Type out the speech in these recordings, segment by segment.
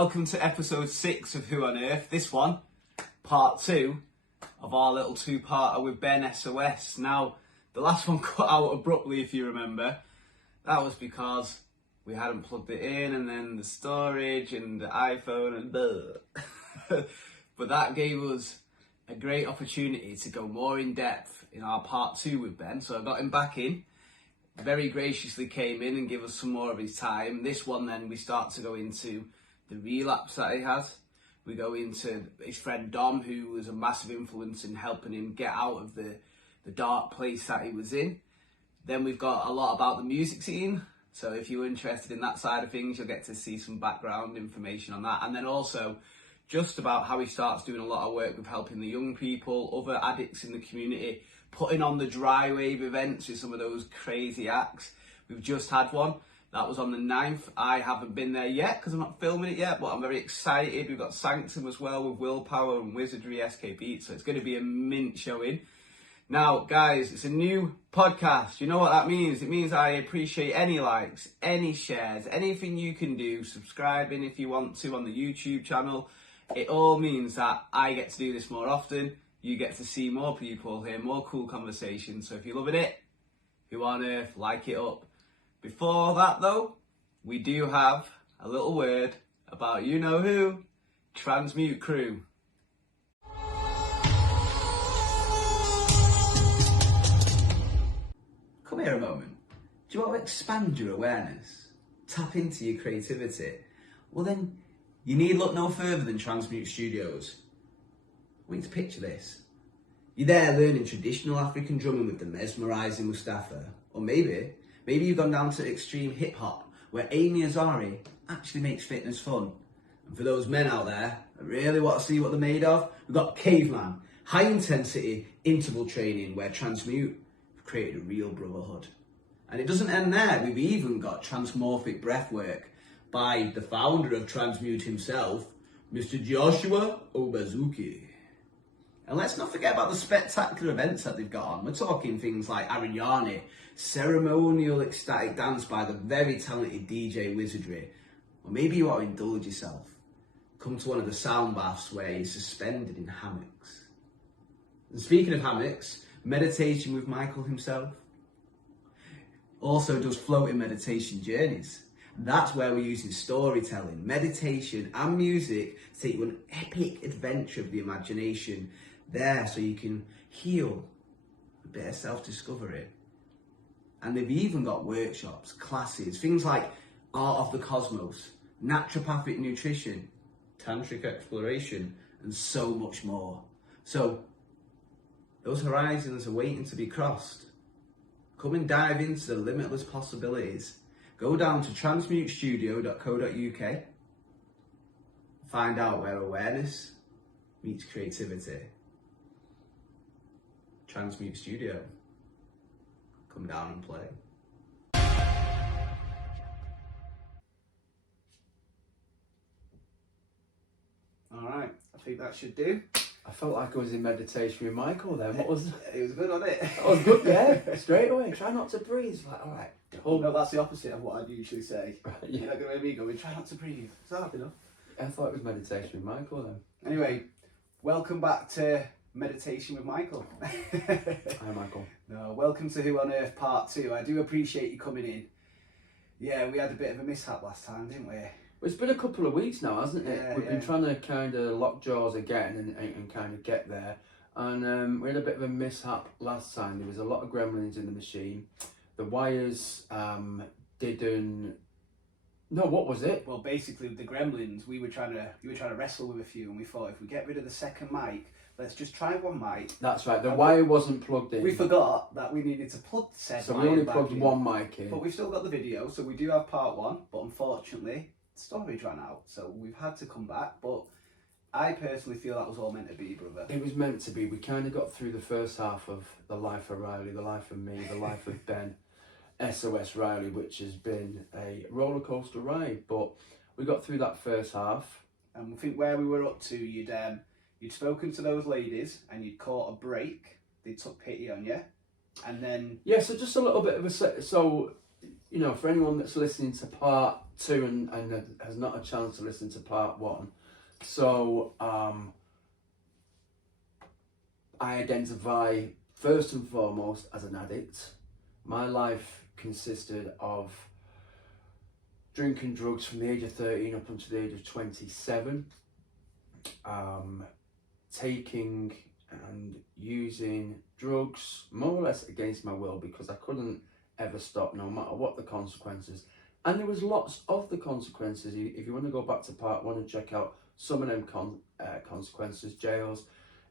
Welcome to episode 6 of Who on Earth. This one, part 2 of our little two-parter with Ben SOS. Now, the last one cut out abruptly, if you remember. That was because we hadn't plugged it in, and then the storage and the iPhone and blah. But that gave us a great opportunity to go more in depth in our part 2 with Ben. So I got him back in. Very graciously came in and gave us some more of his time. This one then we start to go into the relapse that he has. We go into his friend Dom, who was a massive influence in helping him get out of the dark place that he was in. Then we've got a lot about the music scene. So if you're interested in that side of things, you'll get to see some background information on that. And then also just about how he starts doing a lot of work with helping the young people, other addicts in the community, putting on the Drywave events with some of those crazy acts. We've just had one. That was on the 9th. I haven't been there yet because I'm not filming it yet, but I'm very excited. We've got Sanctum as well with Willpower and Wizardry SK Beats, so it's going to be a mint showing. Now, guys, it's a new podcast. You know what that means? It means I appreciate any likes, any shares, anything you can do, subscribing if you want to on the YouTube channel. It all means that I get to do this more often. You get to see more people, hear more cool conversations. So if you're loving it, Who on Earth, like it up. Before that though, we do have a little word about you know who, Transmute Crew. Come here a moment. Do you want to expand your awareness? Tap into your creativity? Well then, you need look no further than Transmute Studios. I want you to picture this. You're there learning traditional African drumming with the mesmerising Mustafa. Or maybe you've gone down to extreme hip hop, where Amy Azari actually makes fitness fun. And for those men out there that really want to see what they're made of, we've got Caveman, high intensity interval training, where Transmute have created a real brotherhood. And it doesn't end there. We've even got transmorphic breathwork by the founder of Transmute himself, Mr. Joshua Obazuki. And let's not forget about the spectacular events that they've got on. We're talking things like Arignani, ceremonial ecstatic dance by the very talented DJ Wizardry. Or maybe you want to indulge yourself. Come to one of the sound baths where you're suspended in hammocks. And speaking of hammocks, meditation with Michael himself also does floating meditation journeys. That's where we're using storytelling, meditation and music to take you on an epic adventure of the imagination there so you can heal, a bit of self-discovery. And they've even got workshops, classes, things like Art of the Cosmos, naturopathic nutrition, tantric exploration, and so much more. So those horizons are waiting to be crossed. Come and dive into the limitless possibilities. Go down to transmutestudio.co.uk, find out where awareness meets creativity. Transmute Studio. Come down and play. Alright, I think that should do. I felt like I was in meditation with Michael then. What was It was good, wasn't it? that? Was good, yeah. Straight away. Try not to breathe. Like, all right. Oh no, that's the opposite of what I'd usually say. Right, You're yeah. not going to hear me going, try not to breathe. Is that enough? I thought it was meditation with Michael then. Anyway, welcome back to Meditation with Michael. Hi, Michael. No, welcome to Who on Earth Part 2. I do appreciate you coming in. Yeah, we had a bit of a mishap last time, didn't we? Well, it's been a couple of weeks now, hasn't it? Yeah, We've been trying to kind of lock jaws again and kind of get there. And we had a bit of a mishap last time. There was a lot of gremlins in the machine. The wires didn't... No, what was it? Well, basically, the gremlins, you were trying to wrestle with a few, and we thought if we get rid of the second mic, let's just try one mic. That's right. The wire wasn't plugged in. We forgot that we needed to plug the second So mic we only back plugged in. one mic in. But we've still got the video, so we do have part 1. But unfortunately, storage ran out, so we've had to come back. But I personally feel that was all meant to be, brother. It was meant to be. We kind of got through the first half of the life of Riley, the life of me, the life of Ben SOS Riley, which has been a roller coaster ride. But we got through that first half. And I think where we were up to, you'd spoken to those ladies and you'd caught a break. They took pity on you, and then Yeah, so just a little bit of a so you know, for anyone that's listening to part 2 and has not a chance to listen to part 1, so I identify first and foremost as an addict. My life consisted of drinking drugs from the age of 13 up until the age of 27, taking and using drugs more or less against my will, because I couldn't ever stop no matter what the consequences. And there was lots of the consequences. If you want to go back to part 1 and check out some of them consequences, jails,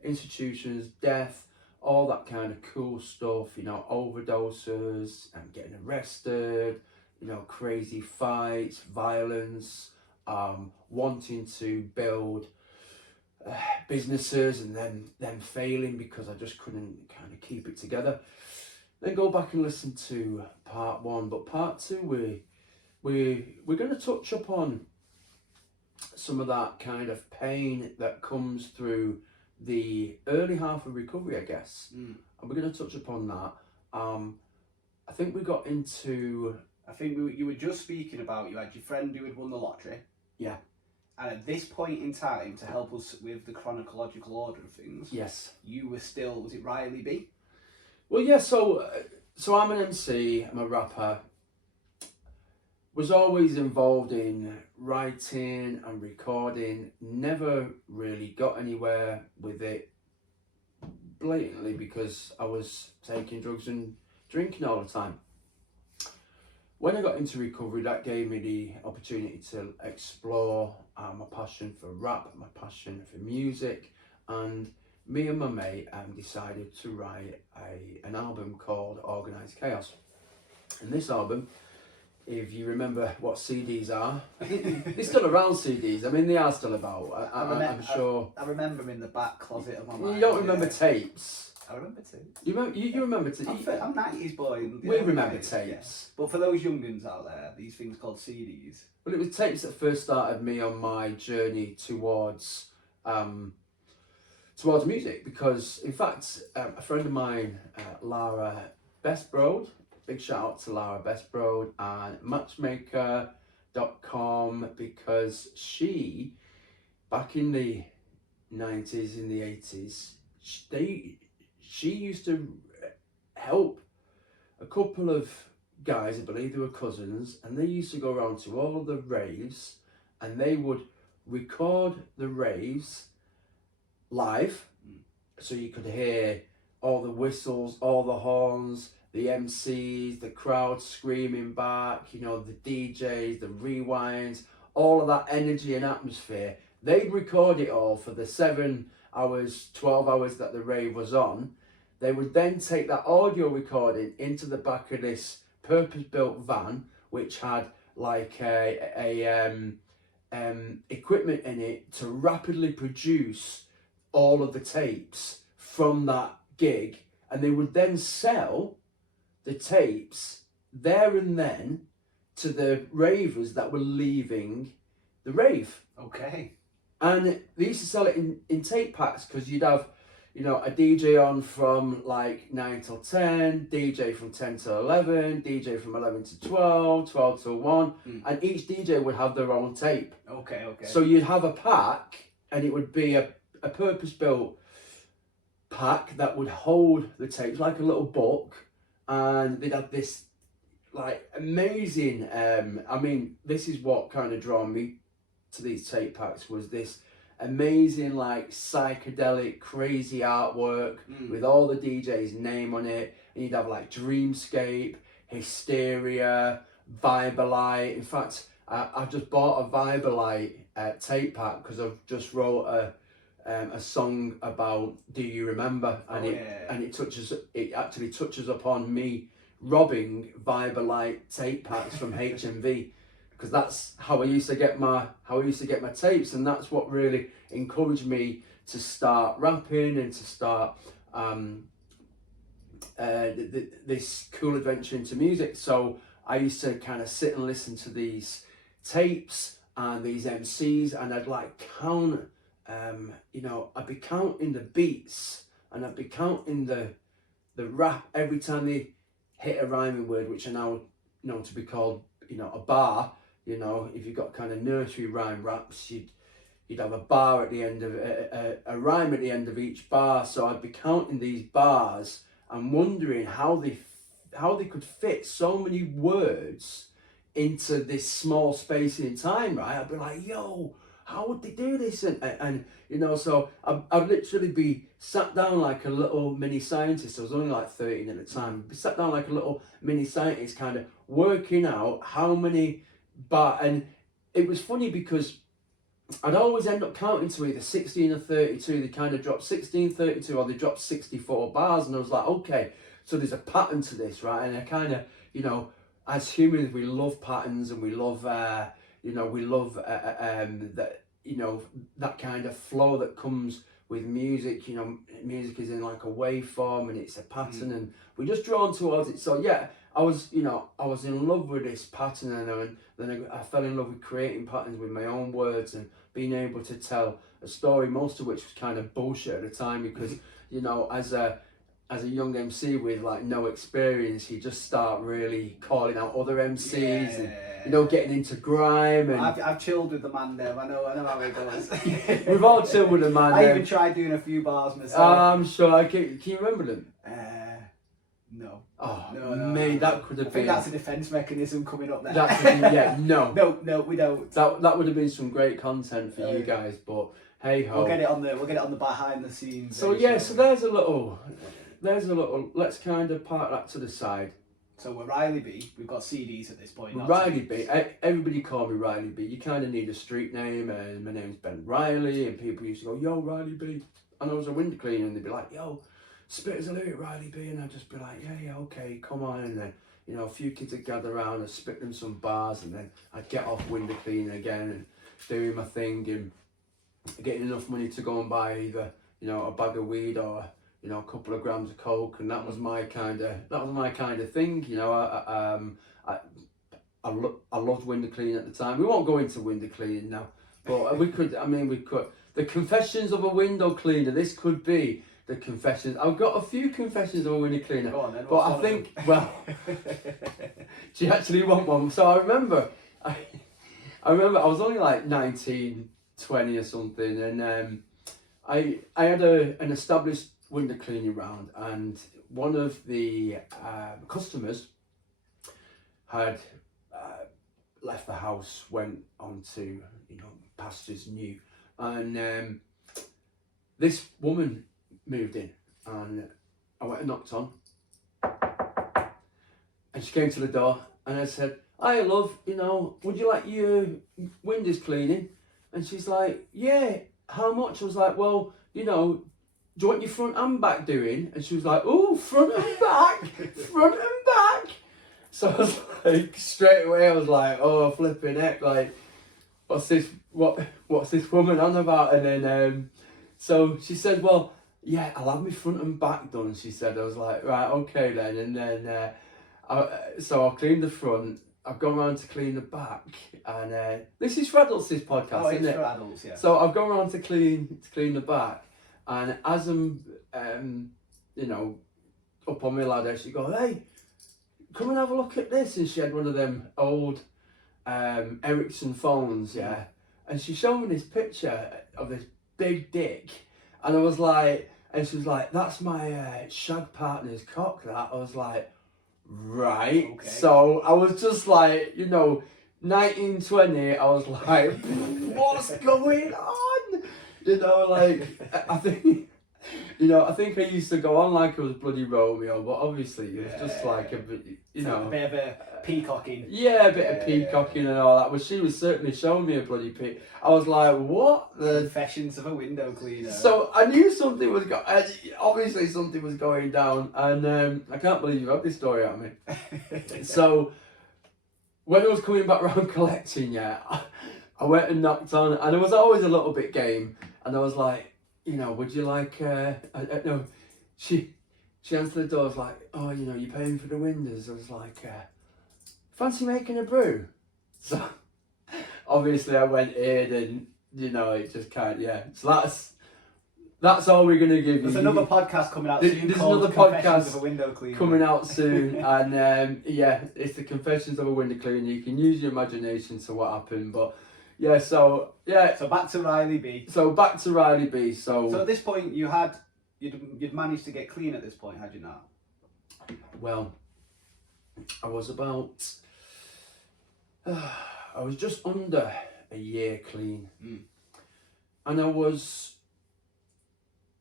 institutions, death, all that kind of cool stuff, you know, overdoses and getting arrested, you know, crazy fights, violence, wanting to build businesses and then failing because I just couldn't kind of keep it together. Then go back and listen to part 1, but part 2 we're going to touch upon some of that kind of pain that comes through the early half of recovery, I guess. And we're going to touch upon that. I think we got into... I think you were just speaking about, you had your friend who had won the lottery. Yeah. And at this point in time, to help us with the chronological order of things, yes, you were still, was it Riley B? Well, yeah, so I'm an MC, I'm a rapper. Was always involved in writing and recording, never really got anywhere with it blatantly because I was taking drugs and drinking all the time. When I got into recovery, that gave me the opportunity to explore my passion for rap, my passion for music, and me and my mate decided to write an album called Organised Chaos. And this album, if you remember what CDs are, they're still around, CDs. I mean, they are still about. I'm sure. I remember them in the back closet of my mind. You don't remember tapes? I remember tapes. You remember tapes? I'm 90s boy. We remember tapes. Yeah. But for those young guns out there, these things called CDs. Well, it was tapes that first started me on my journey towards music, because in fact a friend of mine, Lara Bestbrode, big shout out to Lara Bestbrode and matchmaker.com, because she, back in the 90s, in the 80s, she used to help a couple of guys, I believe they were cousins, and they used to go around to all of the raves and they would record the raves live, so you could hear all the whistles, all the horns, the MCs, the crowd screaming back, you know, the DJs, the rewinds, all of that energy and atmosphere. They'd record it all for the 7 hours, 12 hours that the rave was on. They would then take that audio recording into the back of this purpose-built van, which had like equipment in it to rapidly produce all of the tapes from that gig, and they would then sell the tapes there and then to the ravers that were leaving the rave. Okay. And they used to sell it in tape packs, because you'd have, you know, a DJ on from like 9 till 10, DJ from 10 till 11, DJ from 11 to 12, 12 till 1, and each DJ would have their own tape. Okay. So you'd have a pack, and it would be a purpose-built pack that would hold the tapes like a little book, and they'd have this like amazing, I mean, this is what kind of drawn me to these tape packs, was this amazing like psychedelic crazy artwork with all the DJ's name on it, and you'd have like Dreamscape, Hysteria, Viberlight. In fact, I've just bought a Viberlight tape pack because I've just wrote a song about Do You Remember, and it actually touches upon me robbing Viberlight tape packs from HMV, because that's how I used to get my tapes, and that's what really encouraged me to start rapping and to start this cool adventure into music. So I used to kind of sit and listen to these tapes and these MCs, and I'd like count, you know, I'd be counting the beats, and I'd be counting the rap every time they hit a rhyming word, which I now to be called, a bar. If you've got kind of nursery rhyme raps, you'd have a bar at the end of a rhyme at the end of each bar. So I'd be counting these bars and wondering how they could fit so many words into this small space in time, right? I'd be like, yo, how would they do this? And so I'd literally be sat down like a little mini scientist. I was only like 13 at the time. I'd be sat down like a little mini scientist, kind of working out how many bar. And it was funny because I'd always end up counting to either 16 or 32. They kind of dropped 16, 32, or they dropped 64 bars. And I was like, okay, so there's a pattern to this, right? And I kind of, as humans, we love patterns, and we love, that, that kind of flow that comes with music. Music is in like a waveform, and it's a pattern, and we're just drawn towards it. So yeah, I was in love with this pattern, and then I fell in love with creating patterns with my own words and being able to tell a story, most of which was kind of bullshit at the time, because as a young MC with like no experience, you just start really calling out other MCs and getting into grime. And I've chilled with the man there. I know how it goes. We've all chilled with the man. I even tried doing a few bars myself. I'm sure. Can you remember them? No. Oh, no, mate, that could have been. I think that's a defence mechanism coming up there. No. No, we don't. That would have been some great content for you guys, but hey ho. We'll get it on the behind the scenes. So yeah, so there's a little. Let's kind of park that to the side. So we're Riley B. We've got CDs at this point. Riley B. Everybody called me Riley B. You kind of need a street name, and my name's Ben Riley, and people used to go, yo, Riley B. And I was a window cleaner, and they'd be like, yo, spit us a lyric, Riley B. And I'd just be like, yeah, okay, come on. And then, a few kids would gather around and spit them some bars, and then I'd get off window cleaning again and doing my thing and getting enough money to go and buy either, a bag of weed or a couple of grams of coke, and that was my kind of thing. I loved window cleaning at the time. We won't go into window cleaning now, but we could. The confessions of a window cleaner. This could be the confessions. I've got a few confessions of a window cleaner, go on, then, but I think do you actually want one? So I remember I was only like 19, 20 or something, and I had an established window cleaning round, and one of the customers had left the house, went on to pastures new, and this woman moved in, and I went and knocked on, and she came to the door, and I said, "Hi love, would you like your windows cleaning?" And she's like, "Yeah, how much?" I was like, "Well, do you want your front and back doing?" And she was like, "Oh, front and back, front and back." So I was like, straight away, I was like, "Oh, flipping heck, like, what's this woman on about?" And then, so she said, "Well, yeah, I'll have my front and back done," she said. I was like, "Right, okay then." And then, so I'll clean the front. I've gone around to clean the back, and this is for adults, this podcast, isn't it? For adults, yeah. So I've gone around to clean the back. And as I'm, up on my ladder, she goes, "Hey, come and have a look at this." And she had one of them old Ericsson phones, yeah. And she showed me this picture of this big dick. And I was like, and she was like, "That's my shag partner's cock, that." I was like, right. Okay. So I was just like, 1920, I was like, what's going on? I think, I think I used to go on like it was bloody Romeo, but obviously it was just like a bit, a bit of a peacocking. Yeah, a bit of peacocking and all that. But she was certainly showing me a bloody peak. I was like, what? Confessions of a window cleaner. So I knew something was obviously something was going down, and I can't believe you had this story out of me. So when I was coming back round collecting, I went and knocked on, and I was always a little bit game, and I was like, would you like, no, she answered the door, I was like, "Oh, you're paying for the windows." I was like, "Fancy making a brew?" So obviously I went in, and, it just can't, So That's all we're going to give There's you. another podcast coming out soon. There's called another Confessions podcast of a Window Cleaner. coming out soon, and yeah, it's the Confessions of a Window Cleaner. You can use your imagination to what happened, but yeah. So back to Riley B. So back to Riley B. So at this point, you'd managed to get clean. At this point, had you not? Well, I was about. I was just under a year clean, and I was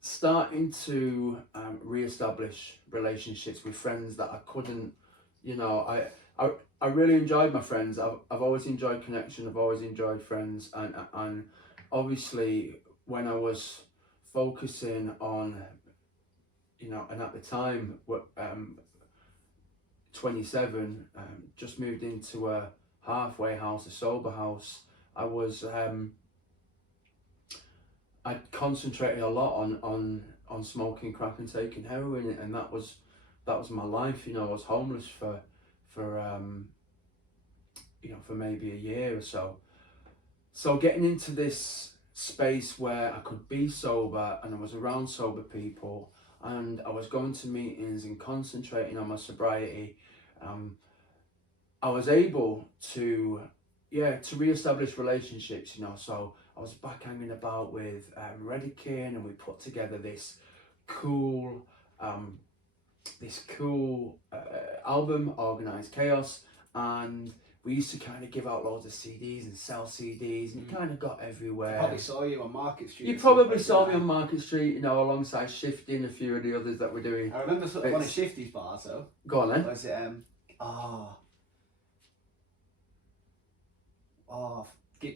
starting to re-establish relationships with friends that I couldn't, I really enjoyed my friends. I've always enjoyed connection. I've always enjoyed friends, and obviously when I was focusing on, and at the time, 27, just moved into a halfway house, a sober house. I'd concentrated a lot on smoking crack and taking heroin, and that was my life. I was homeless for maybe a year or so. So getting into this space where I could be sober, and I was around sober people, and I was going to meetings and concentrating on my sobriety, I was able to re-establish relationships, so I was back hanging about with Redikin, and we put together this cool album, Organised Chaos, and we used to kind of give out loads of CDs and sell CDs, and it kind of got everywhere. I probably saw you on Market Street. You probably saw me on Market Street, alongside Shifty and a few of the others that we're doing. I remember one of Shifty's bars, though. Go on then. Was it,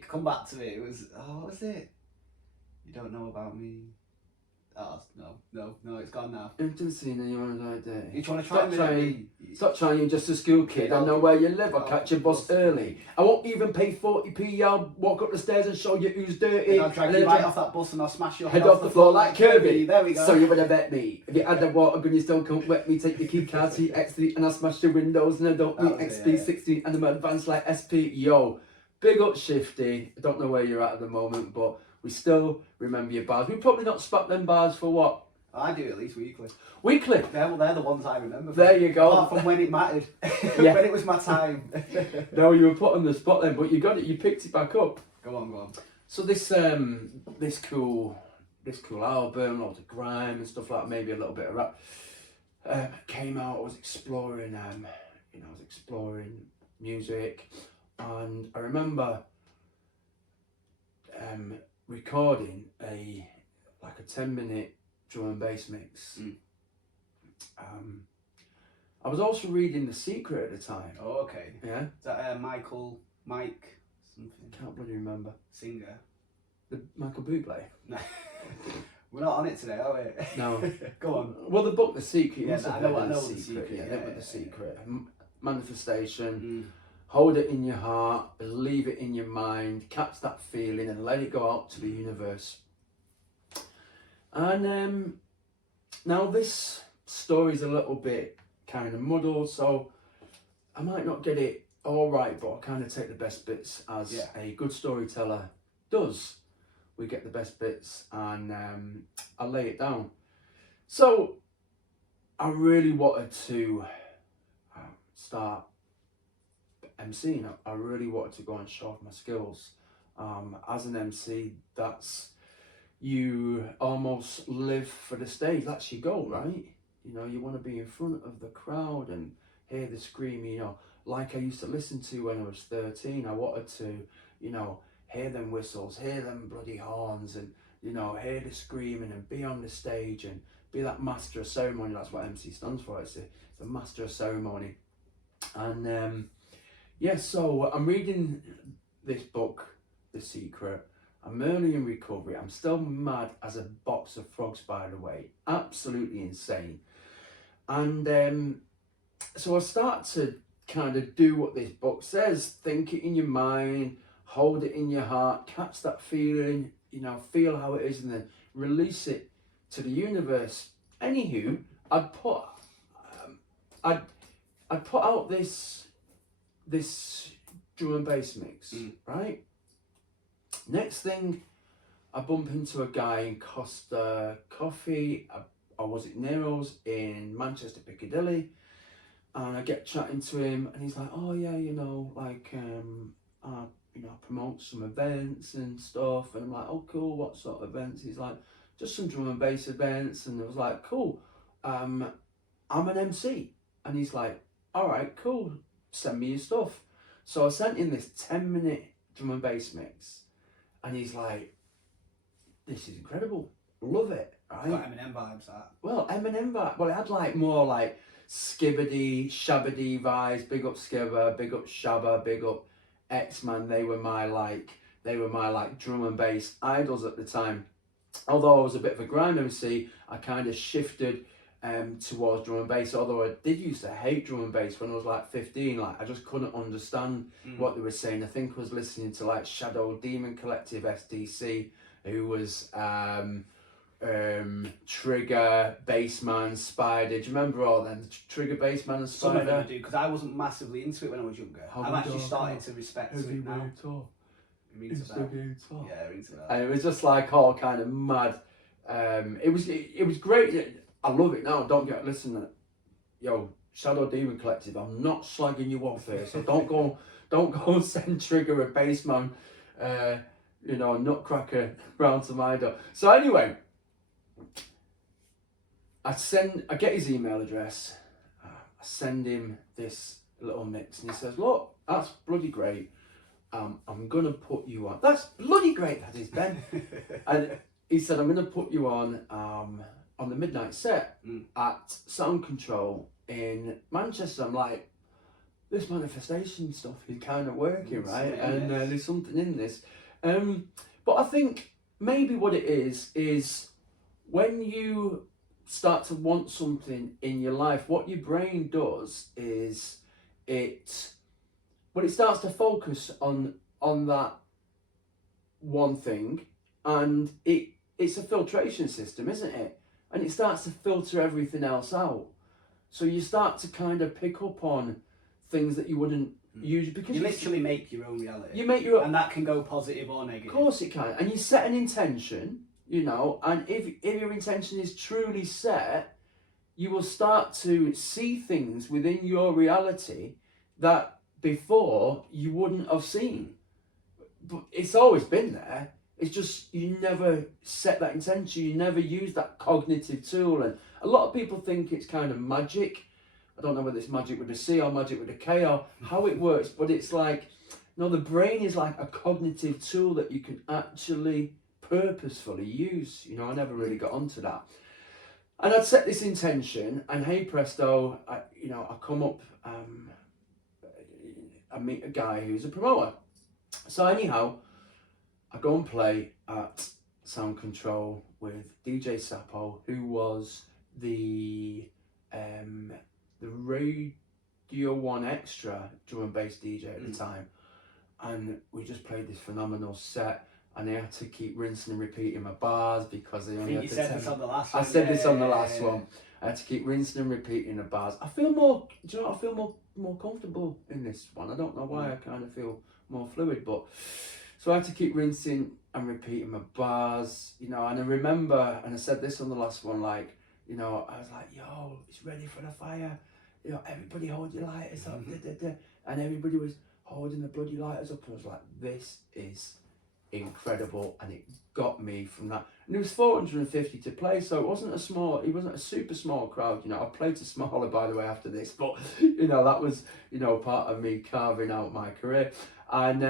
come back to it. It was, what was it? You don't know about me. Oh, no, it's gone now. I haven't seen anyone like that. You trying to try Stop trying, you're just a school kid. I know where you live, I'll catch your bus early. I won't even pay 40p, I'll walk up the stairs and show you who's dirty. And I'll drag you right off that bus and I'll smash your head off the floor like Kirby. There we go. So you would have bet me. If you had the water gun, you still can't wet me. Take the key card to your XD and I'll smash your windows, and I don't need XP16 and I'm advanced like SP. Yo, big up Shifty. I don't know where you're at the moment, but we still remember your bars. We've probably not spat them bars for what? I do at least weekly. Weekly? They're the ones I remember. There you go. Apart from when it mattered. When it was my time. No, you were put on the spot then, but you got it. You picked it back up. Go on. So this cool album, loads of grime and stuff like that, maybe a little bit of rap, came out. I was exploring, music, and I remember recording a 10-minute drum and bass mix. I was also reading The Secret at the time. Oh, okay. Yeah. Is that Mike something? Can't bloody remember. Singer. The Michael Bublé. No. We're not on it today, are we? No. Go on. Well, the book The Secret. Yeah, I know The Secret. Yeah, The Secret. Manifestation. Hold it in your heart, believe it in your mind, catch that feeling and let it go out to the universe. And now this story's a little bit kind of muddled, so I might not get it all right, but I kind of take the best bits as a good storyteller does. We get the best bits and I lay it down. So I really wanted to start MCing. I really wanted to go and show off my skills. As an MC, you almost live for the stage. That's your goal, right? You want to be in front of the crowd and hear the screaming, like I used to listen to when I was 13. I wanted to, hear them whistles, hear them bloody horns, and, hear the screaming and be on the stage and be that master of ceremony. That's what MC stands for. It's the master of ceremony. And so I'm reading this book, The Secret. I'm early in recovery. I'm still mad as a box of frogs, by the way. Absolutely insane. And so I start to kind of do what this book says. Think it in your mind, hold it in your heart, catch that feeling, feel how it is, and then release it to the universe. Anywho, I'd put out this drum and bass mix, right? Next thing I bump into a guy in Costa Coffee, or was it Nero's in Manchester, Piccadilly, and I get chatting to him, and he's like, oh yeah, you know, like, I, you know, promote some events and stuff, and I'm like, oh cool, what sort of events? He's like, just some drum and bass events, and I was like, cool, I'm an MC, and he's like, all right, cool, send me your stuff. So I sent him this 10-minute drum and bass mix, and he's like, this is incredible, love it, right? Got Eminem vibes, that. Well, Eminem vibe. Well, it had like more like skibbity, shabbity vibes. Big up Skibber, big up Shabba, big up X-Man. They were my like drum and bass idols at the time. Although I was a bit of a grime MC, I kind of shifted towards drum and bass. Although I did used to hate drum and bass when I was like 15. Like I just couldn't understand what they were saying. I think I was listening to like Shadow Demon Collective STC, who was Trigger, Bassman, Spider. Do you remember all them? Trigger, Bassman and Spider? Some of them I do, because I wasn't massively into it when I was younger. I'm actually starting to respect it now. Rings a bell. Yeah, rings a bell. And it was just like all kind of mad. It was great. I love it now. Listen, yo, Shadow Demon Collective. I'm not slagging you off here, so don't go and send Trigger a Bassman, you know, nutcracker round to my door. So anyway, I get his email address. I send him this little mix, and he says, "Look, that's bloody great. I'm gonna put you on." That's bloody great. That is, Ben. And he said, "I'm gonna put you on the midnight set at Sound Control in Manchester." I'm like, this manifestation stuff is kind of working, right? And there's something in this. But I think maybe what it is when you start to want something in your life, what your brain does is it starts to focus on that one thing, and it's a filtration system, isn't it? And it starts to filter everything else out. So you start to kind of pick up on things that you wouldn't usually, because you literally make your own reality. You make your own, and that can go positive or negative. Of course it can. And you set an intention, you know, and if your intention is truly set, you will start to see things within your reality that before you wouldn't have seen. But it's always been there. It's just you never set that intention. You never use that cognitive tool. And a lot of people think it's kind of magic. I don't know whether it's magic with a C or magic with a K or how it works, but it's like, no, the brain is like a cognitive tool that you can actually purposefully use. You know, I never really got onto that. And I'd set this intention, and hey presto, I come up, I meet a guy who's a promoter. So anyhow, I go and play at Sound Control with DJ Sapo, who was the Radio 1 Extra drum and bass DJ at the time. And we just played this phenomenal set, and I had to keep rinsing and repeating my bars because they only had to said this on the last one. I said this on the last one. I had to keep rinsing and repeating the bars. I feel more, do you know what, I feel more comfortable in this one. I don't know why, I kind of feel more fluid, but so I had to keep rinsing and repeating my bars, you know. And I remember, and I said this on the last one, like, you know, I was like, yo, it's ready for the fire, you know, everybody hold your lighters up, and everybody was holding the bloody lighters up, and I was like, this is incredible. And it got me from that. And it was 450 to play, so it wasn't a super small crowd, you know. I played to smaller, by the way, after this, but you know, that was, you know, part of me carving out my career. And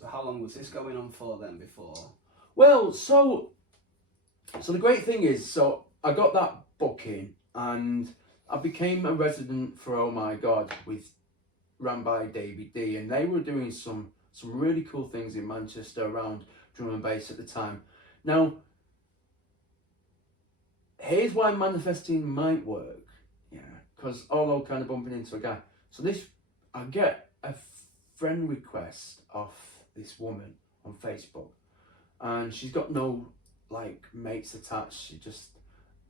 so how long was this going on for then before? Well, so the great thing is, so I got that booking and I became a resident for Oh My God, ran by Davey D, and they were doing some really cool things in Manchester around drum and bass at the time. Now, here's why manifesting might work, yeah, because although kind of bumping into a guy, so I get a friend request off this woman on Facebook, and she's got no like mates attached.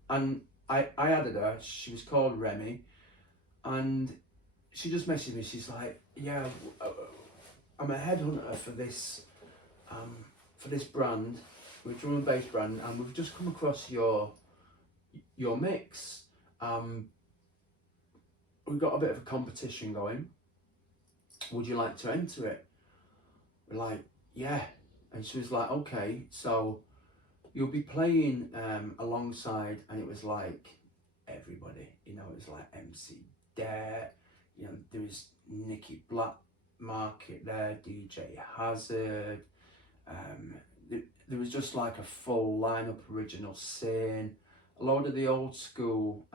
And I added her. She was called Remy, and she just messaged me. She's like, yeah, I'm a headhunter for this brand. we're a drum and bass brand, and we've just come across your mix. We've got a bit of a competition going. Would you like to enter it? We're like, yeah. And she was like, okay, so you'll be playing alongside, and it was like everybody, you know, it was like MC Dare, you know, there was Nicky Blackmarket there, DJ Hazard, there was just like a full lineup, Original Sin, a load of the old school,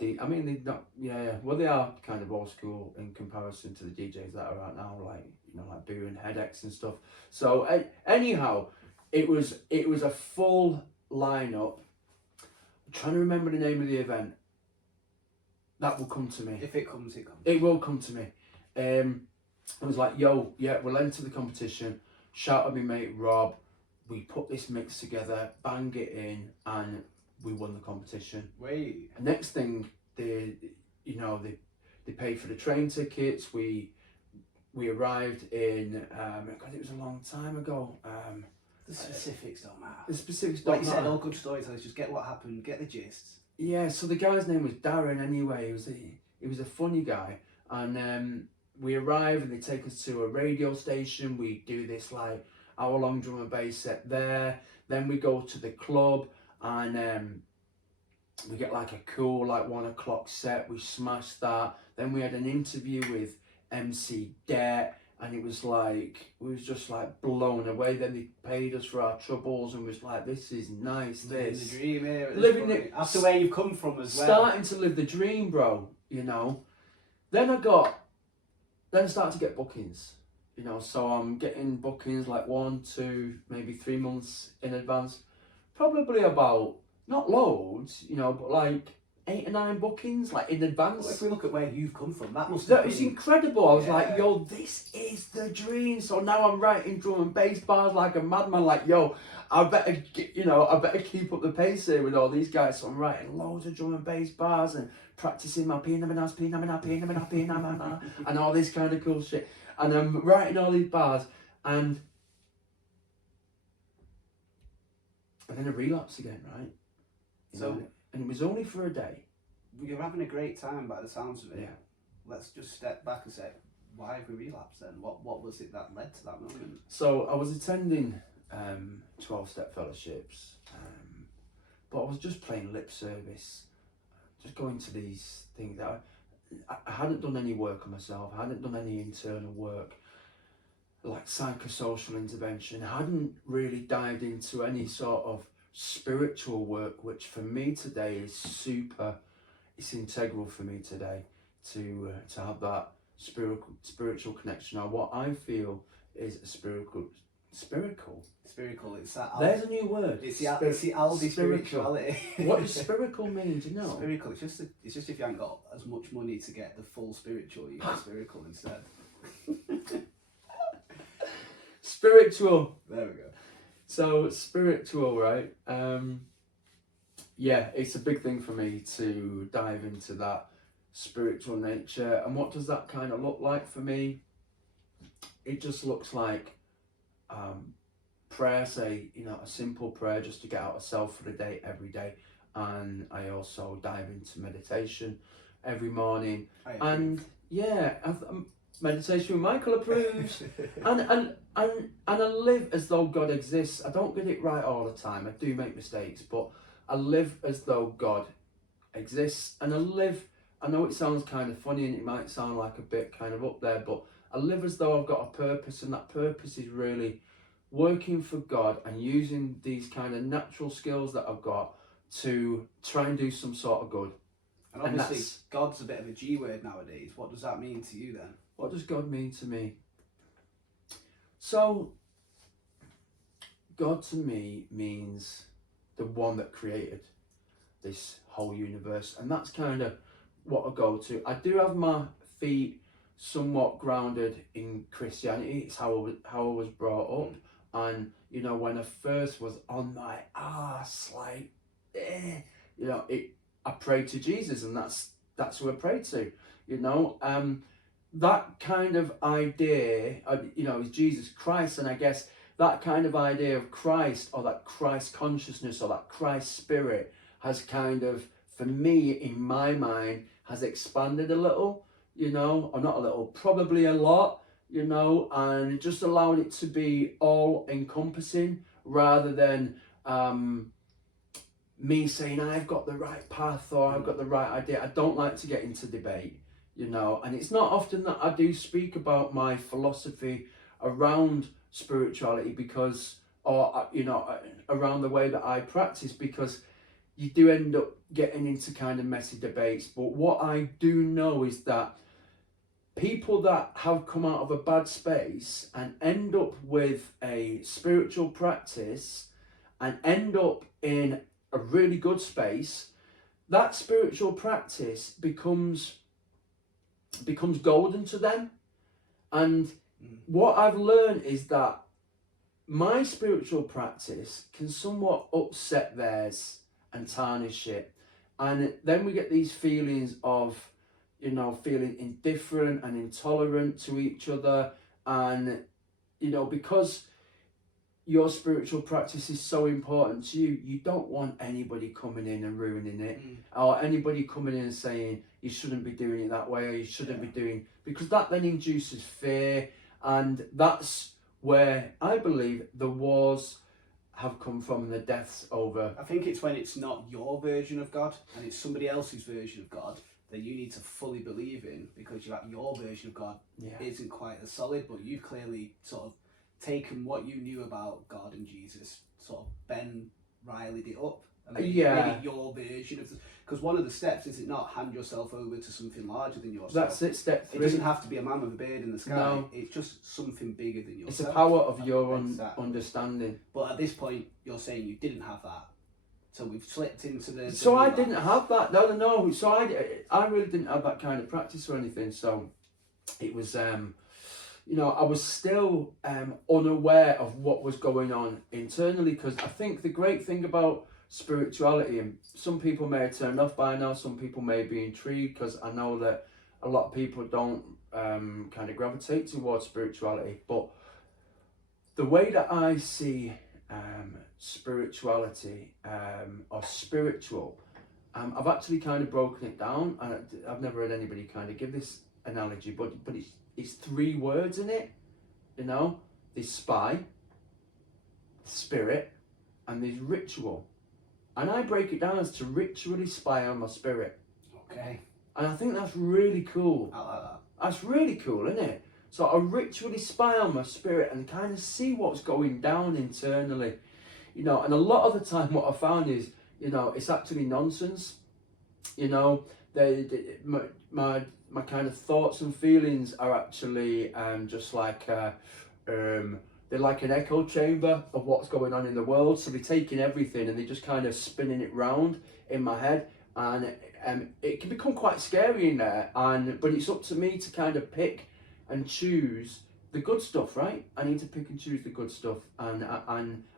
they're not, well, they are kind of old school in comparison to the DJs that are out now, like, you know, like Boo and Headaches and stuff. So anyhow, it was a full lineup. I'm trying to remember the name of the event. That will come to me. If it comes, it comes. It will come to me. I was like, yo, yeah, we'll enter the competition. Shout at me mate Rob. We put this mix together, bang it in, and we won the competition. Wait. Next thing, they paid for the train tickets. We arrived in, God, it was a long time ago. The specifics don't matter. The specifics don't matter. Like you said, all good storytellers, just get what happened, get the gist. Yeah, so the guy's name was Darren anyway. He was a funny guy, and we arrive and they take us to a radio station. We do this like hour-long drum and bass set there. Then we go to the club and we get like a cool like 1 o'clock set. We smashed that. Then we had an interview with MC Det, and it was like, we was just like blown away. Then they paid us for our troubles and was like, this is nice. Living the dream here. Living it after where you've come from as well. Starting to live the dream, bro. You know. Then I started to get bookings. You know, so I'm getting bookings like 1, 2, maybe 3 months in advance. Probably about, not loads, you know, but like 8 or 9 bookings, like in advance. Well, if we look at where you've come from, that must have It's been incredible. I was like, yo, this is the dream. So now I'm writing drum and bass bars like a madman. Like, yo, I better keep up the pace here with all these guys. So I'm writing loads of drum and bass bars and practicing my pina and all this kind of cool shit. And I'm writing all these bars, and then a relapse again, right? And it was only for a day. You're having a great time by the sounds of it. Yeah. Let's just step back and say, why have we relapsed then? What was it that led to that moment? So I was attending 12-step fellowships, but I was just playing lip service, just going to these things that I hadn't done any work on myself. I hadn't done any internal work, like psychosocial intervention. I hadn't really dived into any sort of spiritual work, which for me today is it's integral for me today to have that spiritual connection. Now, what I feel is a spiritual. It's that. There's a new word. It's the Aldi spirituality. What does spiritual mean? Do you know? Spiritual. It's just if you haven't got as much money to get the full spiritual, you get spiritual instead. Spiritual. There we go. So spiritual, right? Yeah, it's a big thing for me to dive into that spiritual nature. And what does that kind of look like for me? It just looks like prayer, say, you know, a simple prayer just to get out of self for the day every day. And I also dive into meditation every morning. And yeah, meditation with Michael approves. and I live as though God exists. I don't get it right all the time. I do make mistakes, but I live as though God exists. And I know it sounds kind of funny and it might sound like a bit kind of up there, but I live as though I've got a purpose, and that purpose is really working for God and using these kind of natural skills that I've got to try and do some sort of good. And obviously, God's a bit of a G word nowadays. What does that mean to you then? What does God mean to me? So, God to me means the one that created this whole universe, and that's kind of what I go to. I do have my feet somewhat grounded in Christianity. It's how I was brought up, and you know, when I first was on my ass, like, you know, I prayed to Jesus, and that's who I prayed to. You know, that kind of idea, you know, is Jesus Christ, and I guess that kind of idea of Christ, or that Christ consciousness, or that Christ spirit has kind of, for me, in my mind, has expanded a little, you know, or not a little, probably a lot, you know, and just allowing it to be all encompassing rather than me saying I've got the right path or I've got the right idea. I don't like to get into debate, you know, and it's not often that I do speak about my philosophy around spirituality because, or, you know, around the way that I practice, because you do end up getting into kind of messy debates. But what I do know is that people that have come out of a bad space and end up with a spiritual practice and end up in a really good space, that spiritual practice becomes golden to them. And what I've learned is that my spiritual practice can somewhat upset theirs and tarnish it, and then we get these feelings of, you know, feeling indifferent and intolerant to each other. And, you know, because your spiritual practice is so important to you, you don't want anybody coming in and ruining it, or anybody coming in and saying you shouldn't be doing it that way, or you shouldn't be doing, because that then induces fear. And that's where I believe the wars have come from, the deaths over. I think it's when it's not your version of God and it's somebody else's version of God that you need to fully believe in, because your version of God isn't quite as solid, but you've clearly sort of taken what you knew about God and Jesus, sort of Ben Riley'd it up and made it your version of because one of the steps, is it not, hand yourself over to something larger than yourself? That's it, step 3. It doesn't have to be a man with a beard in the sky. No. It's just something bigger than yourself. It's the power of your understanding. But at this point, you're saying you didn't have that. So we've slipped into the... So I didn't have that. No. So I really didn't have that kind of practice or anything. So it was, you know, I was still unaware of what was going on internally, because I think the great thing about spirituality, and some people may have turned off by now, some people may be intrigued, because I know that a lot of people don't kind of gravitate towards spirituality, but the way that I see spirituality or spiritual, I've actually kind of broken it down, and I've never heard anybody kind of give this analogy, but it's 3 words in it, you know. There's spy, spirit, and there's ritual. And I break it down as to ritually spy on my spirit. Okay. And I think that's really cool. I like that. That's really cool, isn't it? So I ritually spy on my spirit and kind of see what's going down internally. You know, and a lot of the time what I found is, you know, it's actually nonsense. You know, my kind of thoughts and feelings are actually just like... they're like an echo chamber of what's going on in the world. So they're taking everything and they're just kind of spinning it round in my head, and it can become quite scary in there. But it's up to me to kind of pick and choose the good stuff, right? I need to pick and choose the good stuff, and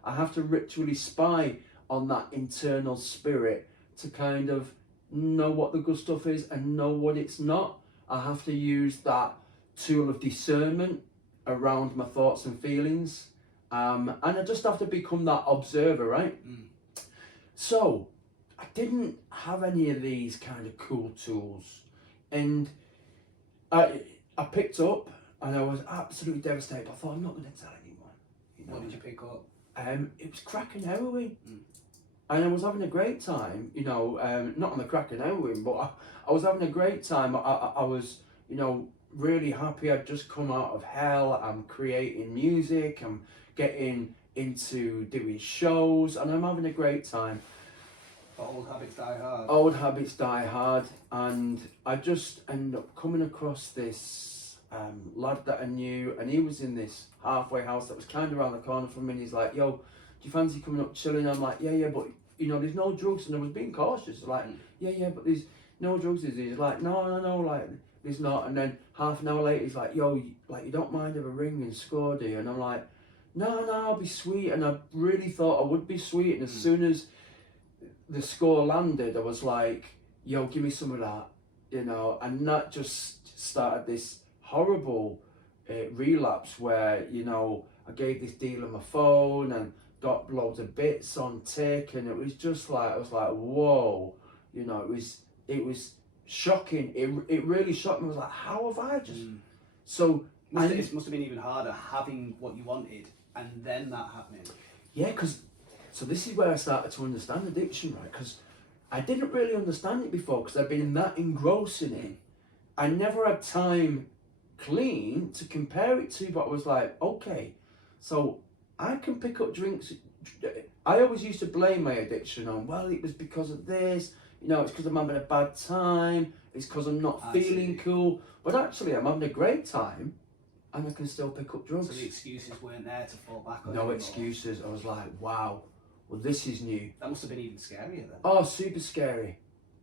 I have to ritually spy on that internal spirit to kind of know what the good stuff is and know what it's not. I have to use that tool of discernment around my thoughts and feelings, and I just have to become that observer, right? So I didn't have any of these kind of cool tools, and I picked up and I was absolutely devastated. I thought, I'm not going to tell anyone. You know? What did you pick up? It was crack and heroin. And I was having a great time, you know, not on the crack and heroin, but I was having a great time. I was, you know, really happy. I'd just come out of hell. I'm creating music, I'm getting into doing shows, and I'm having a great time. But old habits die hard. Old habits die hard, and I just ended up coming across this lad that I knew, and he was in this halfway house that was kind of around the corner from me, and he's like, yo, do you fancy coming up chilling? I'm like, yeah, but, you know, there's no drugs, and I was being cautious, like, yeah, but there's no drugs, is there? He's like, no, like, there's not. And then half an hour later, he's like, yo, like, you don't mind if I ring and score, do you? And I'm like, no, I'll be sweet. And I really thought I would be sweet. And as soon as the score landed, I was like, yo, give me some of that, you know. And that just started this horrible relapse where, you know, I gave this dealer my phone and got loads of bits on tick, and it was just like, I was like, whoa, you know, it was shocking. It really shocked me. I was like, how have I just so it must have been even harder having what you wanted and then that happening. Yeah, because so this is where I started to understand addiction, right? Because I didn't really understand it before because I've been that engrossed in it. I never had time clean to compare it to, but I was like, okay, so I can pick up drinks. I always used to blame my addiction on, well, it was because of this, you know, it's because I'm having a bad time, it's because I'm not feeling cool, but actually I'm having a great time and I can still pick up drugs. So the excuses weren't there to fall back on. No excuses. I was like, wow, well, this is new. That must have been even scarier then. Oh, super scary.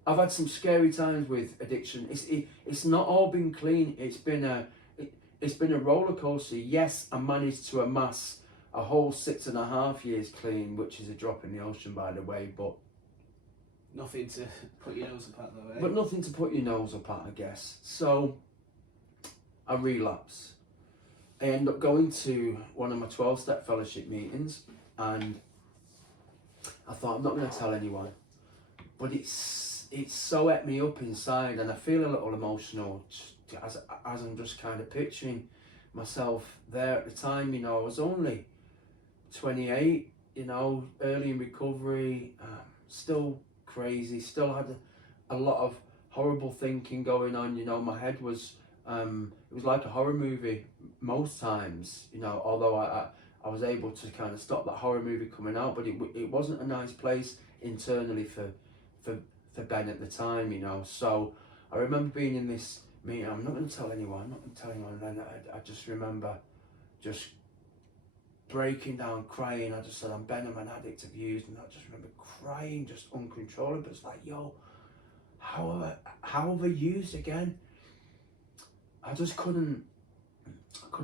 I've had some scary times with addiction. It's not all been clean. It's been a roller coaster. Yes, I managed to amass a whole 6.5 years clean, which is a drop in the ocean, by the way. But nothing to put your nose up at, though. But nothing to put your nose up at, I guess. So I relapse. I end up going to one of my 12-step fellowship meetings, and I thought, I'm not going to tell anyone. But it's so ate me up inside, and I feel a little emotional as I'm just kind of picturing myself there at the time. You know, I was only 28, you know, early in recovery, still crazy, still had a lot of horrible thinking going on. You know, my head was, it was like a horror movie most times, you know, although I was able to kind of stop that horror movie coming out, but it wasn't a nice place internally for Ben at the time, you know. So I remember being in this meeting. I'm not going to tell anyone, and then I just remember just breaking down, crying. I just said, I'm Ben, I'm an addict, I've used, and I just remember crying, just uncontrollable. It's like, yo, how have I used again? I just couldn't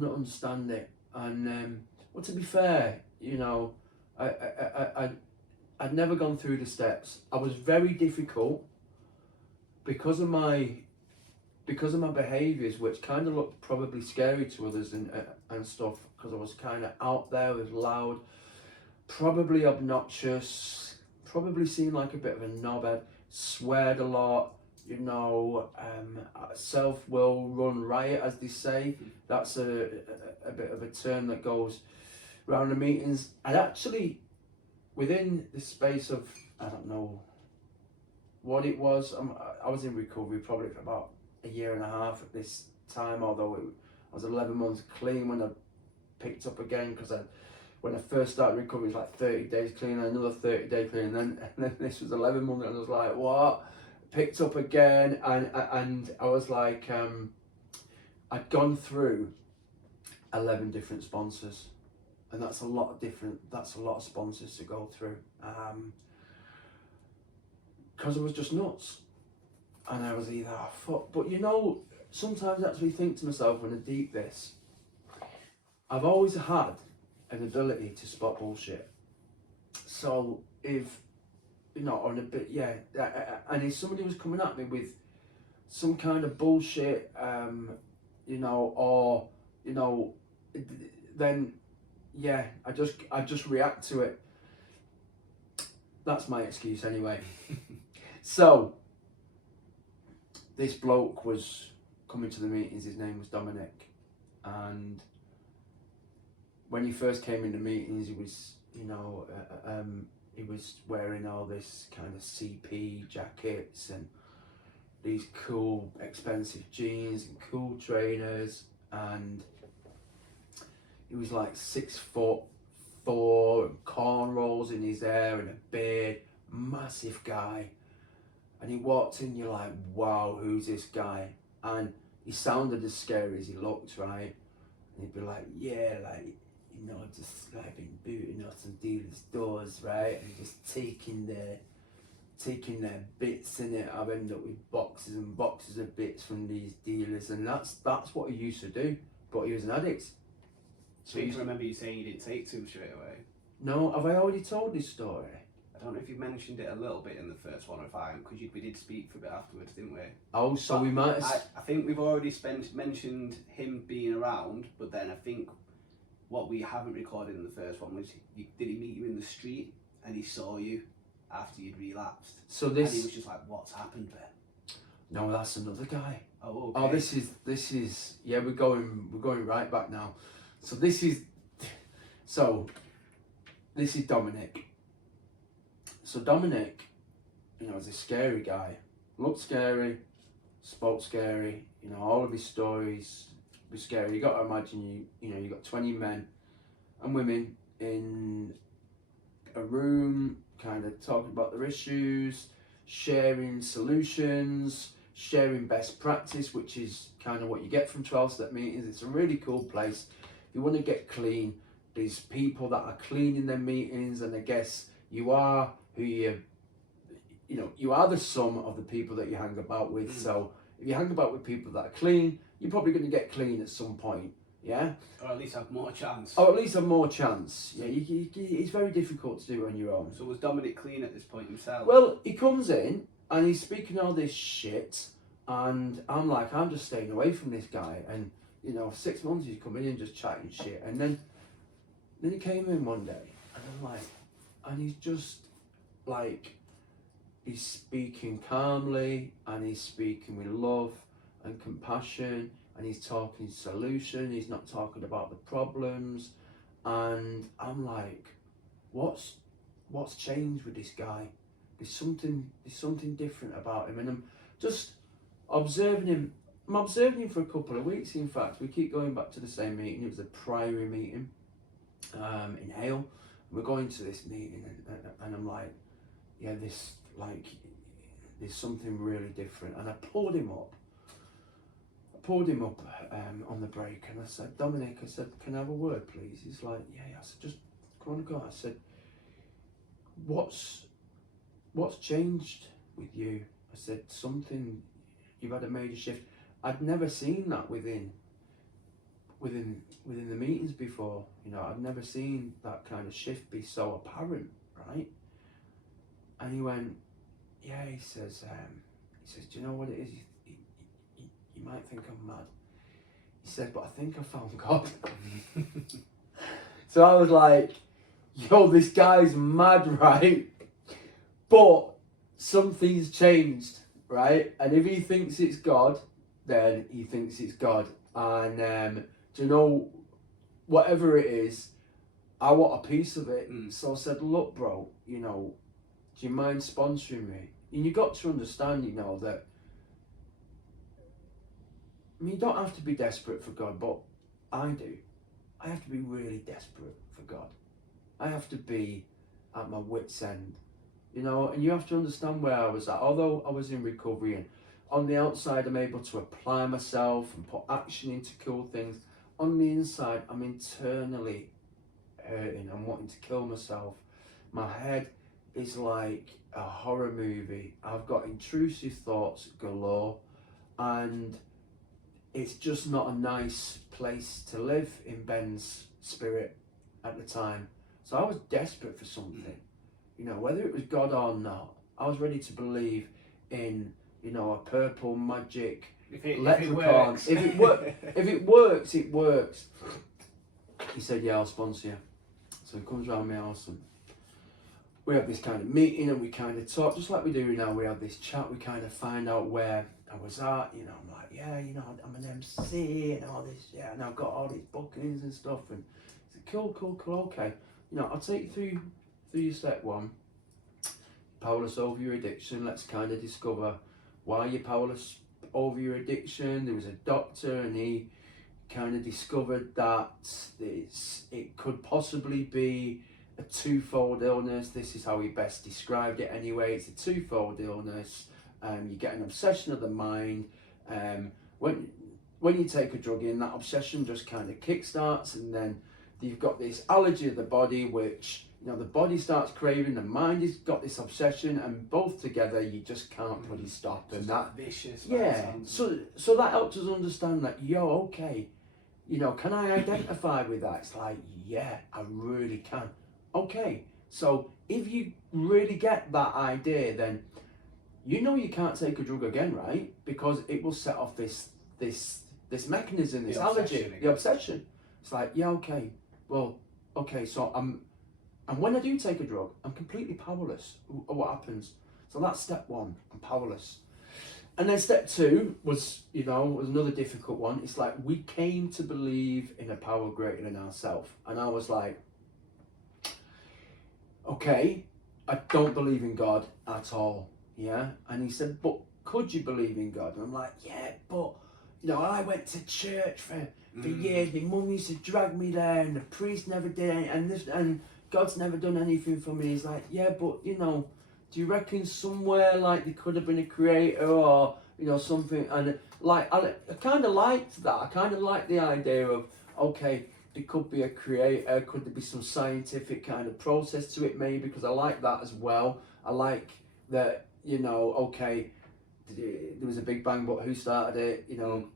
understand it. And well, to be fair, you know, I'd never gone through the steps. I was very difficult because of my behaviours, which kind of looked probably scary to others and stuff, because I was kind of out there, was loud, probably obnoxious, probably seemed like a bit of a knobhead, sweared a lot, you know, self-will run riot, as they say. That's a bit of a term that goes around the meetings. And actually, within the space of, I don't know what it was, I was in recovery probably for about 1.5 years at this time, although I was 11 months clean when I picked up again, because when I first started recovery, it was like 30 days clean, and another 30-day clean, and then this was 11 months, and I was like, what? Picked up again, and I was like, I'd gone through 11 different sponsors, and that's a lot of sponsors to go through, because I was just nuts, and I was either, oh, fuck, but you know, sometimes I actually think to myself when I deep this, I've always had an ability to spot bullshit. So if, you know, on a bit, yeah, and if somebody was coming at me with some kind of bullshit, you know, or, you know, then yeah, I just react to it. That's my excuse anyway. So this bloke was coming to the meetings. His name was Dominic, and when he first came into meetings, he was, you know, he was wearing all this kind of CP jackets and these cool, expensive jeans and cool trainers, and he was like 6'4", and cornrows in his hair and a beard, massive guy. And he walked in, you're like, wow, who's this guy? And he sounded as scary as he looked, right? And he'd be like, yeah, like, you know, just like been booting us and dealers' doors, right? And just taking their bits in it. I've ended up with boxes and boxes of bits from these dealers, and that's what he used to do. But he was an addict. So you remember you saying you didn't take two straight away? No, have I already told this story? I don't know if you mentioned it a little bit in the first one, or if I, because we did speak for a bit afterwards, didn't we? Oh, so but we might have... I think we've already mentioned him being around, but then I think what we haven't recorded in the first one was, did he meet you in the street and he saw you after you'd relapsed? So And this, he was just like, what's happened then? no, that's another guy. Oh, okay. Oh, this is yeah, we're going right back now. So this is Dominic. So Dominic, you know, is a scary guy. Looked scary, spoke scary. You know, all of his stories were scary. You got to imagine you got 20 men and women in a room, kind of talking about their issues, sharing solutions, sharing best practice, which is kind of what you get from 12-step meetings. It's a really cool place. If you want to get clean, there's people that are cleaning their meetings, and I guess you are who you are the sum of the people that you hang about with. So if you hang about with people that are clean, you're probably going to get clean at some point, yeah? Or at least have more chance. Or at least have more chance. Yeah, it's very difficult to do on your own. So was Dominic clean at this point himself? Well, he comes in and he's speaking all this shit, and I'm just staying away from this guy. And 6 months he's coming in just chatting shit, and then he came in one day, and I'm like, and he's just like, he's speaking calmly, and he's speaking with love and compassion, and he's talking solution. He's not talking about the problems, and I'm like, what's changed with this guy? There's something different about him, and I'm just observing him. I'm observing him for a couple of weeks. In fact, we keep going back to the same meeting. It was a priory meeting in Hale. We're going to this meeting, and I'm like, yeah, there's something really different. And I pulled him up on the break, and I said, Dominic, I said, can I have a word, please? He's like, yeah. I said, just come on, go. I said, what's changed with you? I said, something, you've had a major shift. I'd never seen that within the meetings before. I'd never seen that kind of shift be so apparent, right? And he went, yeah. He says, do you know what it is? You might think I'm mad. He said, but I think I found God. So I was like, yo, this guy's mad, right? But something's changed, right? And if he thinks it's God, then he thinks it's God. And do you know, whatever it is, I want a piece of it. So I said, look, bro, do you mind sponsoring me? And you got to understand, that, you don't have to be desperate for God, but I do. I have to be really desperate for God. I have to be at my wit's end, and you have to understand where I was at. Although I was in recovery, and on the outside I'm able to apply myself and put action into cool things, on the inside I'm internally hurting and wanting to kill myself. My head is like a horror movie. I've got intrusive thoughts galore, and it's just not a nice place to live in Ben's spirit at the time. So I was desperate for something, whether it was God or not. I was ready to believe in, a purple magic leprechaun. If it works, it works. He said, yeah, I'll sponsor you. So he comes round my house, and we have this kind of meeting, and we kind of talk, just like we do now. We have this chat, we kind of find out where I was at. I'm like, yeah, I'm an MC and all this, yeah, and I've got all these bookings and stuff. And he said, cool, okay. I'll take you through your step one. Powerless over your addiction. Let's kind of discover why you're powerless over your addiction. There was a doctor, and he kind of discovered that it could possibly be a twofold illness. This is how he best described it anyway. It's a twofold illness. You get an obsession of the mind. When you take a drug in, that obsession just kind of kickstarts, and then you've got this allergy of the body, which the body starts craving, the mind has got this obsession, and both together you just can't bloody stop. And that vicious. Yeah. So that helps us understand that, okay, can I identify with that? It's like, yeah, I really can. Okay, so if you really get that idea, then you can't take a drug again, right? Because it will set off this mechanism, this allergy, the obsession. It's like, yeah, okay, well, okay, so and when I do take a drug, I'm completely powerless. What happens? So that's step one, I'm powerless. And then step two was another difficult one. It's like, we came to believe in a power greater than ourselves. And I was like, okay, I don't believe in God at all. Yeah. And he said, but could you believe in God? And I'm like, yeah, but I went to church for years. My mum used to drag me there, and the priest never did any, and God's never done anything for me. He's like, yeah, but do you reckon somewhere like there could have been a creator or something? And like, I kind of liked that. I kind of liked the idea of, okay, there could be a creator. Could there be some scientific kind of process to it, maybe? Because I like that as well. I like that. Okay, there was a big bang, but who started it?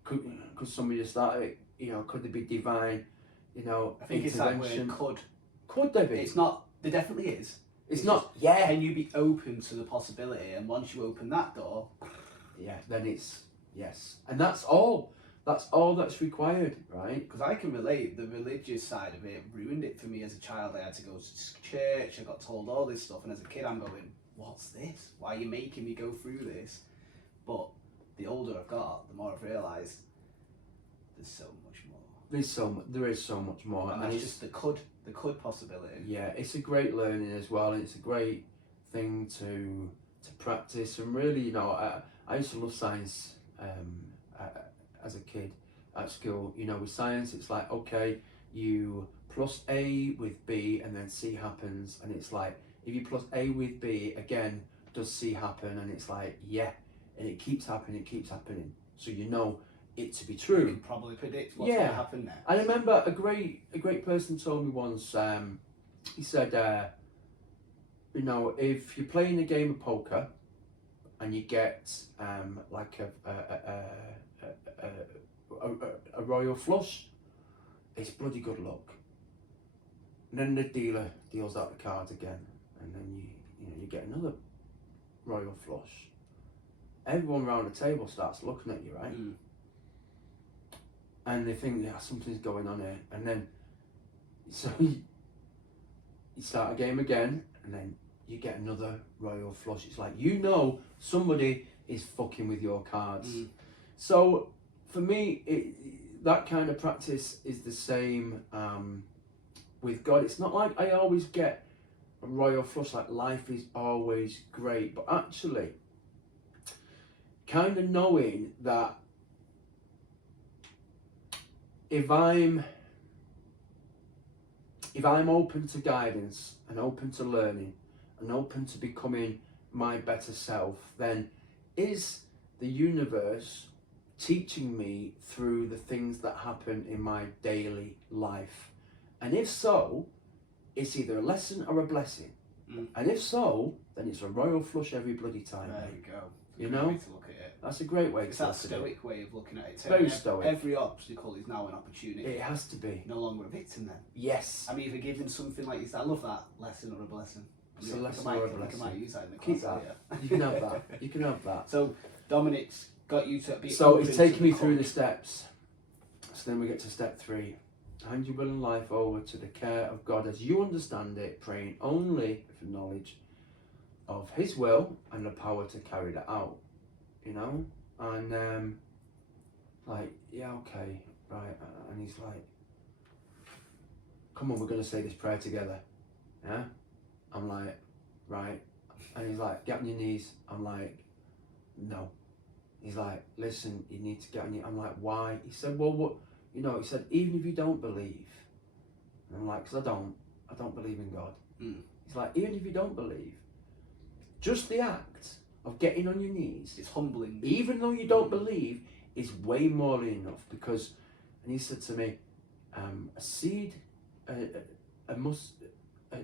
Could somebody have started it? Could there be divine? I think it's that word, could. Could there be? It's not. There definitely is. It's not. Yeah. Can you be open to the possibility? And once you open that door, yeah, then it's yes, and that's all. That's all that's required, right? Because I can relate. The religious side of it ruined it for me as a child. I had to go to church. I got told all this stuff, and as a kid, I'm going, "What's this? Why are you making me go through this?" But the older I've got, the more I've realised there's so much more. There is so much more, and that's just the could possibility. Yeah, it's a great learning as well, and it's a great thing to practice. And really, I used to love science as a kid at school. With science, it's like, okay, you plus A with B, and then C happens, and it's like, if you plus A with B again, does C happen? And it's like, yeah. And it keeps happening, so it to be true. You can probably predict what's going to happen next. I remember a great person told me once, he said, if you're playing a game of poker and you get like a royal flush, it's bloody good luck. And then the dealer deals out the cards again, and then you get another royal flush. Everyone around the table starts looking at you, right? And they think, yeah, something's going on here. And then, so you start a game again, and then you get another royal flush. It's like, somebody is fucking with your cards. So for me, that kind of practice is the same with God. It's not like I always get a royal flush, like life is always great, but actually, kind of knowing that if I'm open to guidance and open to learning and open to becoming my better self, then is the universe teaching me through the things that happen in my daily life? And if so, it's either a lesson or a blessing. And if so, then it's a royal flush every bloody time. There you go. You know? Way to look at it. That's a great way it's to that look at it. stoic way of looking at it. Very stoic. Every obstacle is now an opportunity. It has to be. No longer a victim then. Yes. I'm either given something like this. I love that, lesson or a blessing. It's a lesson or a blessing. I might use that in the class. Keep that. You can have that. You can have that. So Dominic's got you to be. So it's taking me through the steps. So then we get to step 3. Hand your will and life over to the care of God as you understand it, praying only with knowledge of His will and the power to carry that out. And like, yeah, okay, right. And he's like, come on, we're going to say this prayer together. Yeah? I'm like, right. And he's like, get on your knees. I'm like, no. He's like, listen, you need to get on your... I'm like, why? He said, well, what... He said, even if you don't believe. And I'm like, because I don't believe in God. He's like, even if you don't believe, just the act of getting on your knees, it's humbling. Even though you don't believe, is way more than enough. Because, and he said to me, a seed, a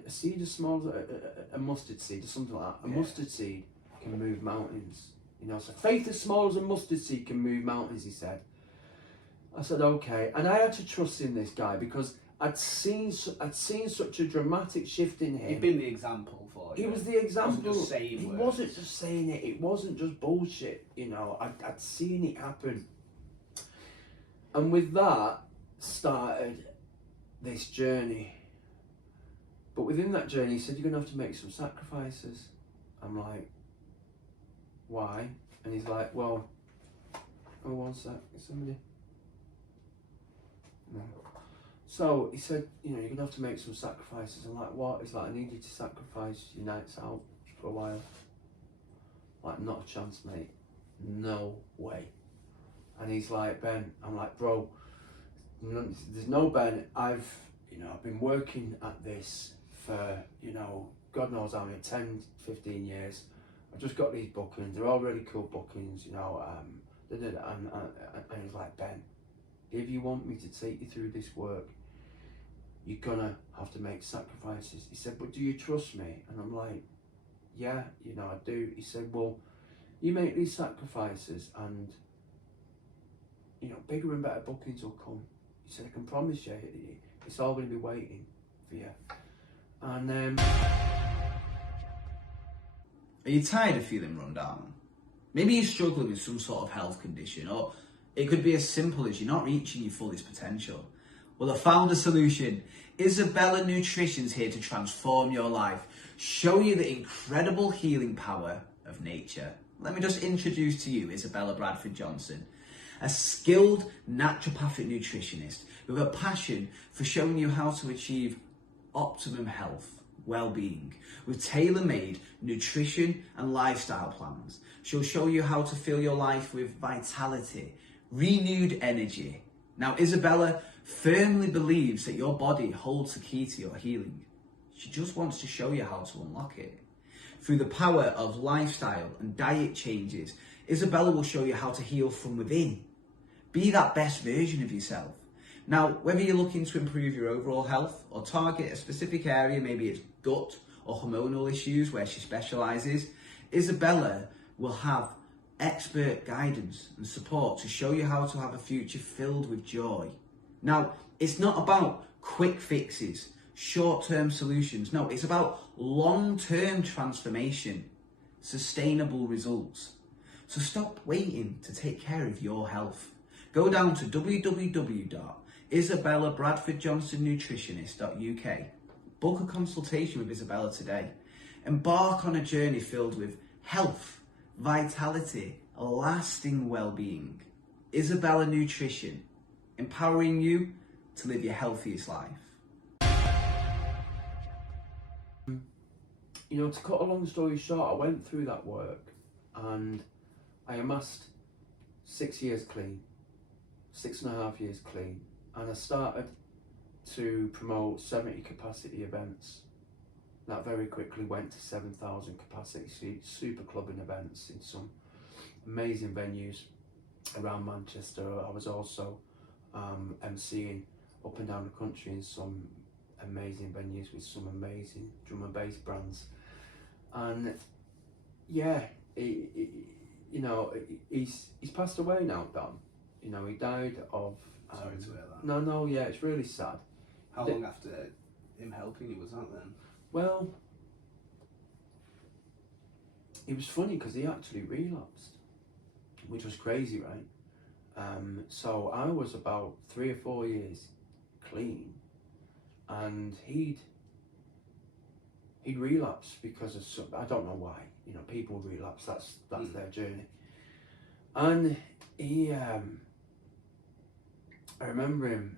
seed as small as a mustard seed, or something like that. A mustard seed can move mountains. So faith as small as a mustard seed can move mountains, he said. I said, okay. And I had to trust in this guy because I'd seen such a dramatic shift in him. He'd been the example for you. He was the example. He wasn't just saying it. It wasn't just bullshit. I'd seen it happen. And with that started this journey. But within that journey, he said, you're going to have to make some sacrifices. I'm like, why? And he's like, well, oh, one sec, somebody. No. So he said, you know, you're going to have to make some sacrifices. I'm like, what? He's like, I need you to sacrifice your nights out for a while. Like, not a chance, mate. No way. And he's like, Ben, I'm like, bro, there's no Ben. I've been working at this for, God knows how many, 10, 15 years. I've just got these bookings. They're all really cool bookings, and he's like, Ben, if you want me to take you through this work, you're gonna have to make sacrifices. He said, but do you trust me? And I'm like, yeah, I do. He said, well, you make these sacrifices and, bigger and better bookings will come. He said, I can promise you, it's all going to be waiting for you. And Are you tired of feeling run down? Maybe you're struggling with some sort of health condition, or it could be as simple as you're not reaching your fullest potential. Well, I found a solution. Isabella Nutrition's here to transform your life, show you the incredible healing power of nature. Let me just introduce to you Isabella Bradford Johnson, a skilled naturopathic nutritionist with a passion for showing you how to achieve optimum health, well-being, with tailor-made nutrition and lifestyle plans. She'll show you how to fill your life with vitality, renewed energy. Now, Isabella firmly believes that your body holds the key to your healing. She just wants to show you how to unlock it. Through the power of lifestyle and diet changes, Isabella will show you how to heal from within. Be that best version of yourself. Now, whether you're looking to improve your overall health or target a specific area, maybe it's gut or hormonal issues where she specialises, Isabella will have expert guidance and support to show you how to have a future filled with joy. Now, it's not about quick fixes, short-term solutions. No, it's about long-term transformation, sustainable results. So stop waiting to take care of your health. Go down to www.isabellabradfordjohnsonnutritionist.uk. Book a consultation with Isabella today. Embark on a journey filled with health, vitality, lasting well-being. Isabella Nutrition, empowering you to live your healthiest life. To cut a long story short, I went through that work and I amassed 6 years clean, 6.5 years clean, and I started to promote 70 capacity events. That very quickly went to 7,000 capacity super clubbing events in some amazing venues around Manchester. I was also MCing up and down the country in some amazing venues with some amazing drum and bass brands. And yeah, he's passed away now, Don. He died of... Sorry to hear that. No, yeah, it's really sad. How long after him helping you was that then? Well, it was funny because he actually relapsed, which was crazy, right? So I was about 3 or 4 years clean, and he'd relapsed because of some, I don't know why. People relapse. That's their journey. And he, I remember him.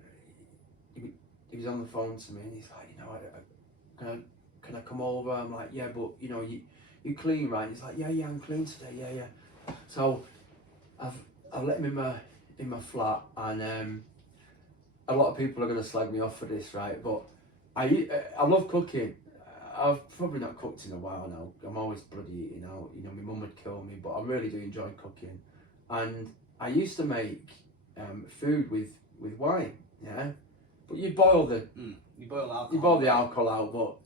He was on the phone to me, and he's like, can I come over? I'm like, yeah, but you clean, right? He's like, yeah, I'm clean today. Yeah. So I've let him in my flat, and a lot of people are gonna slag me off for this, right? But I love cooking. I've probably not cooked in a while now. I'm always bloody eating out. My mum would kill me, but I really do enjoy cooking. And I used to make food with wine, yeah. But you boil the alcohol out, but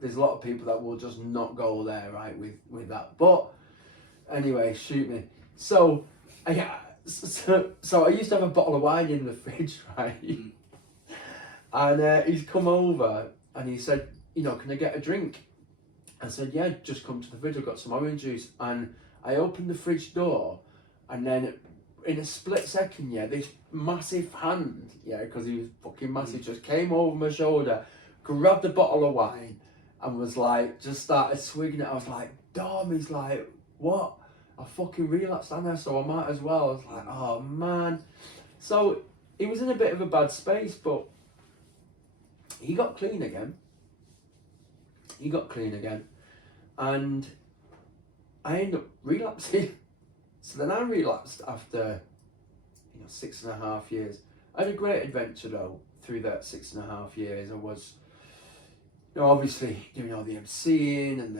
there's a lot of people that will just not go there, right, with that. But anyway, shoot me. So I used to have a bottle of wine in the fridge, right? And he's come over and he said, can I get a drink? I said, yeah, just come to the fridge, I've got some orange juice. And I opened the fridge door, and then in a split second, yeah, this massive hand, yeah, because he was fucking massive, just came over my shoulder, grabbed a bottle of wine, and was like, just started swigging it. I was like, damn, he's like, what? I fucking relapsed on her, so I might as well. I was like, oh man. So he was in a bit of a bad space, but he got clean again. And I ended up relapsing. So then I relapsed after 6.5 years. I had a great adventure though through that 6.5 years. I was obviously doing all the MCing and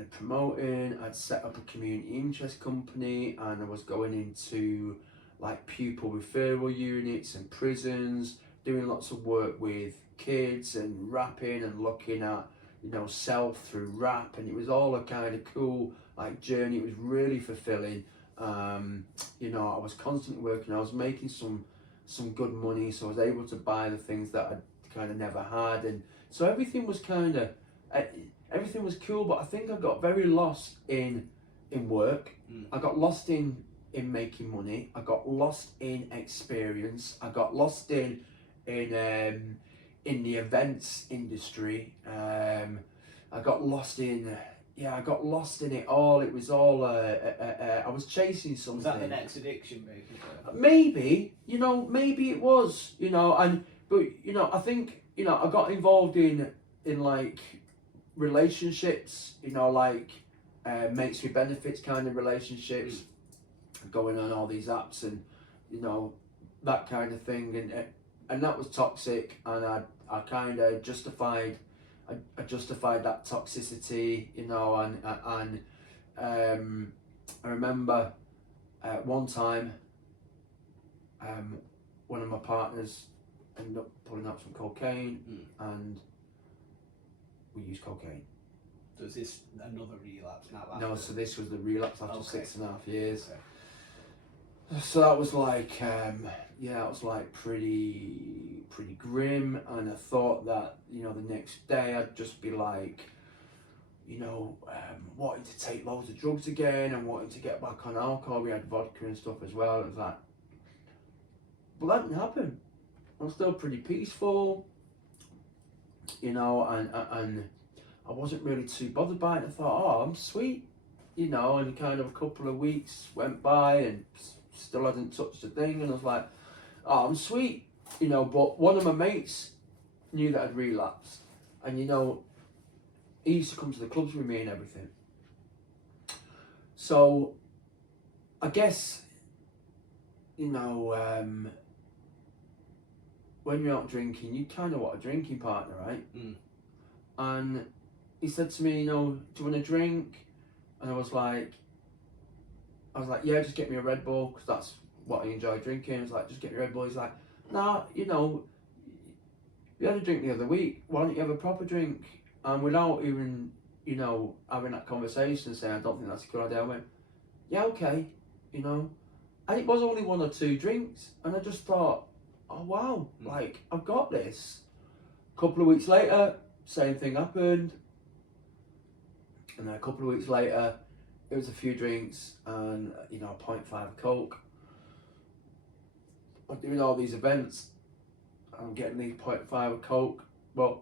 the promoting. I'd set up a community interest company, and I was going into like pupil referral units and prisons, doing lots of work with kids and rapping and looking at self through rap, and it was all a kind of cool like journey. It was really fulfilling. I was constantly working. I was making some good money, so I was able to buy the things that I kind of never had, and so everything was everything was cool. But I think I got very lost in work. I got lost in making money. I got lost in experience. I got lost in the events industry. I got lost in it all. It was all I was chasing something. Was that the next addiction, basically? Maybe it was, I think I got involved in like relationships, mates with benefits kind of relationships, going on all these apps and that kind of thing, and that was toxic, and I kind of justified that toxicity, and I remember one time one of my partners ended up pulling out some cocaine, and we used cocaine. So is this another relapse now? No, so this was the relapse after 6.5 years. Okay. So that was like, that was like pretty grim, and I thought that the next day I'd just be like, wanting to take loads of drugs again and wanting to get back on alcohol. We had vodka and stuff as well. It was like, but that didn't happen. I'm still pretty peaceful, and I wasn't really too bothered by it. I thought, oh, I'm sweet, and kind of a couple of weeks went by and still hadn't touched a thing, and I was like, oh, I'm sweet, but one of my mates knew that I'd relapsed, and he used to come to the clubs with me and everything. So I guess when you're out drinking, you kind of want a drinking partner, right? And he said to me, do you want a drink? And I was like, yeah, just get me a Red Bull, because that's what I enjoy drinking. I was like, just get me a Red Bull. He's like, nah, you had a drink the other week. Why don't you have a proper drink? And without even, having that conversation and saying, I don't think that's a good idea, I went, yeah, okay, And it was only 1 or 2 drinks. And I just thought, oh, wow, like, I've got this. A couple of weeks later, same thing happened. And then a couple of weeks later, it was a few drinks and, 0.5 Coke. I'm doing all these events. I'm getting these 0.5 of Coke. But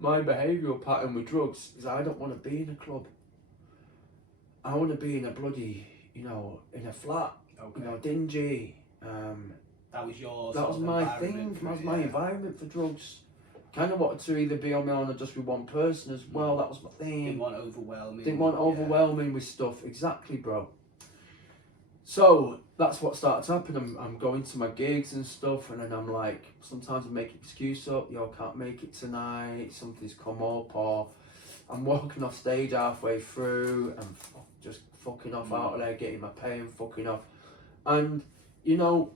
my behavioural pattern with drugs is I don't want to be in a club. I want to be in a bloody, in a flat, dingy. That was yours. That was my thing. That was my environment for drugs. Kind of wanted to either be on my own or just with one person as well. That was my thing. Didn't want overwhelming. Didn't want overwhelming with stuff. Exactly, bro. So that's what started to happen. I'm going to my gigs and stuff, and then I'm like, sometimes I make an excuse up. Can't make it tonight. Something's come up, or I'm walking off stage halfway through and just fucking off out of there, getting my pay and fucking off. And your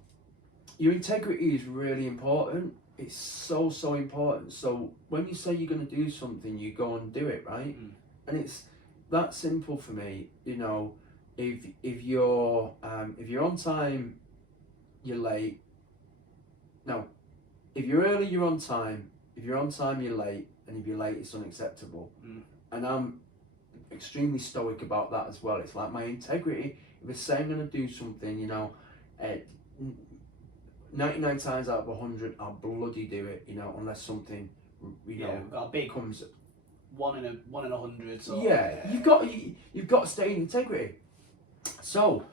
integrity is really important. It's so important. So when you say you're going to do something, you go and do it, right? And it's that simple for me. If you're on time, you're late. No, if you're early, you're on time. If you're on time, you're late, and if you're late, it's unacceptable. And I'm extremely stoic about that as well. It's like my integrity. If I say I'm going to do something, you know, 99 times out of 100, I'll bloody do it, you know, unless something, you know, a big comes. One in 100. So. Yeah, you've got to stay in integrity. So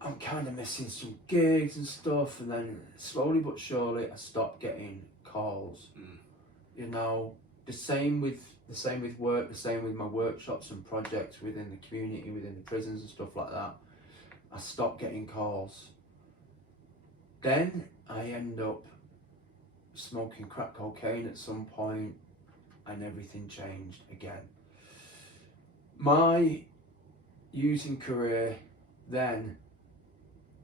I'm kind of missing some gigs and stuff, and then slowly but surely I stopped getting calls. You know, the same with work, the same with my workshops and projects within the community, within the prisons and stuff like that. I stopped getting calls. Then I end up smoking crack cocaine at some point, and everything changed again. My using career then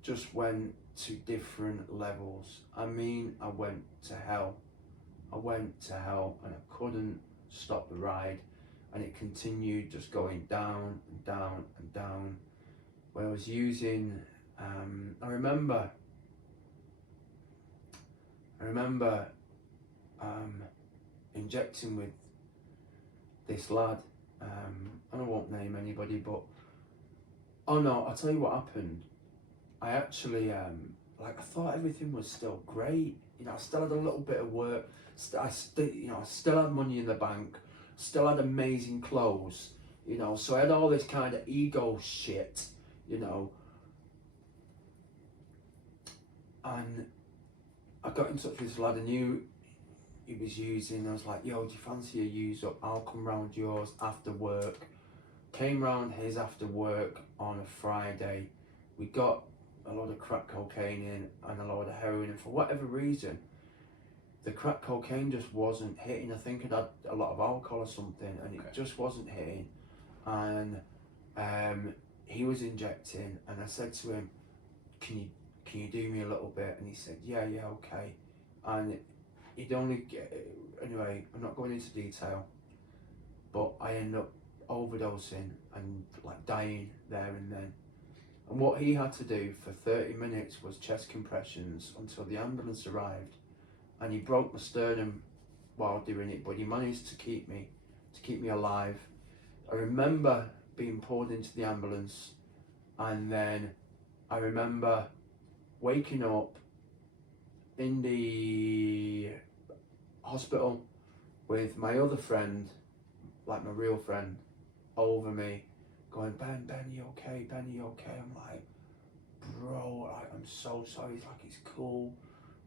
just went to different levels. I mean, I went to hell and I couldn't stop the ride, and it continued just going down and down and down. Where I was using, I remember injecting with this lad, and I won't name anybody, but oh no, I'll tell you what happened. I actually, I thought everything was still great. You know, I still had a little bit of work. I still had money in the bank. Still had amazing clothes. You know, so I had all this kind of ego shit. You know, and I got in touch with this lad. I knew he was using. I was like, yo, do you fancy a use up? I'll come round yours after work. Came round his after work on a Friday. We got a lot of crack cocaine in and a lot of heroin, and for whatever reason, the crack cocaine just wasn't hitting. I think I'd had a lot of alcohol or something, and it just wasn't hitting. And he was injecting, and I said to him, can you do me a little bit? And he said, yeah, okay. And he'd only anyway, I'm not going into detail, but I ended up overdosing and like dying there and then. And what he had to do for 30 minutes was chest compressions until the ambulance arrived, and he broke my sternum while doing it, but he managed to keep me alive. I remember being pulled into the ambulance, and then I remember waking up in the hospital with my other friend, like my real friend, over me, going, Ben, you okay? Ben, you okay? I'm like, bro, I'm so sorry. He's like, it's cool.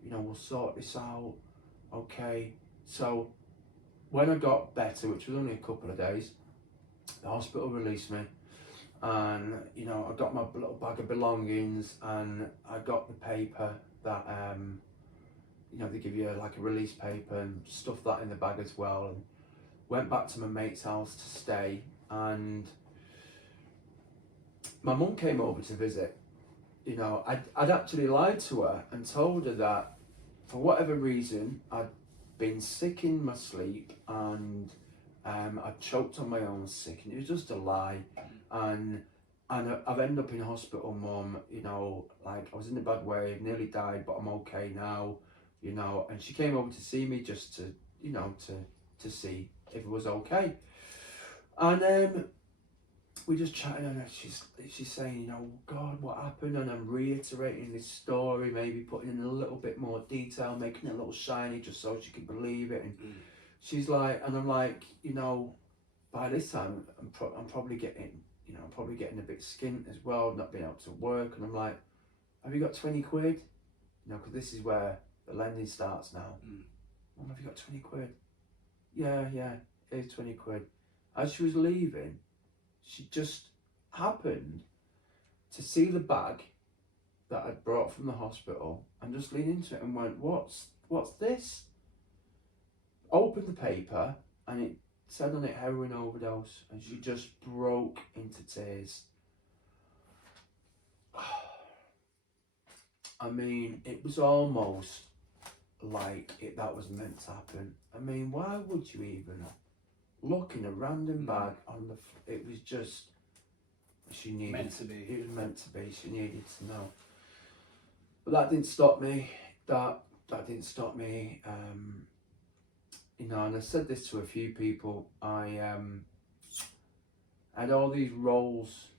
You know, we'll sort this out. Okay. So when I got better, which was only a couple of days, the hospital released me, and you know, I got my little bag of belongings, and I got the paper that you know, they give you like a release paper, and stuff that in the bag as well, and went back to my mate's house to stay. And my mum came over to visit. You know, I'd actually lied to her and told her that for whatever reason I'd been sick in my sleep, and I choked on my own sick, and it was just a lie. And I've ended up in hospital, Mum. You know, like I was in a bad way, nearly died, but I'm okay now. You know, and she came over to see me just to, you know, to see if it was okay. And we just chatting, and she's saying, you know, God, what happened? And I'm reiterating this story, maybe putting in a little bit more detail, making it a little shiny just so she could believe it. And she's like, and I'm like, you know, by this time I'm probably getting, you know, I'm probably getting a bit skint as well, not being able to work. And I'm like, have you got 20 quid? You know, because this is where the lending starts now. Mum, have you got 20 quid? Yeah, here's 20 quid. As she was leaving, she just happened to see the bag that I'd brought from the hospital and just leaned into it and went, what's this? Opened the paper, and it said on it heroin overdose, and she just broke into tears. I mean, it was almost like that was meant to happen. I mean, why would you even look in a random bag on the... It was just... She needed... Meant to be. It was meant to be. She needed to know. But that didn't stop me. That didn't stop me. You know, and I said this to a few people. I I had all these roles,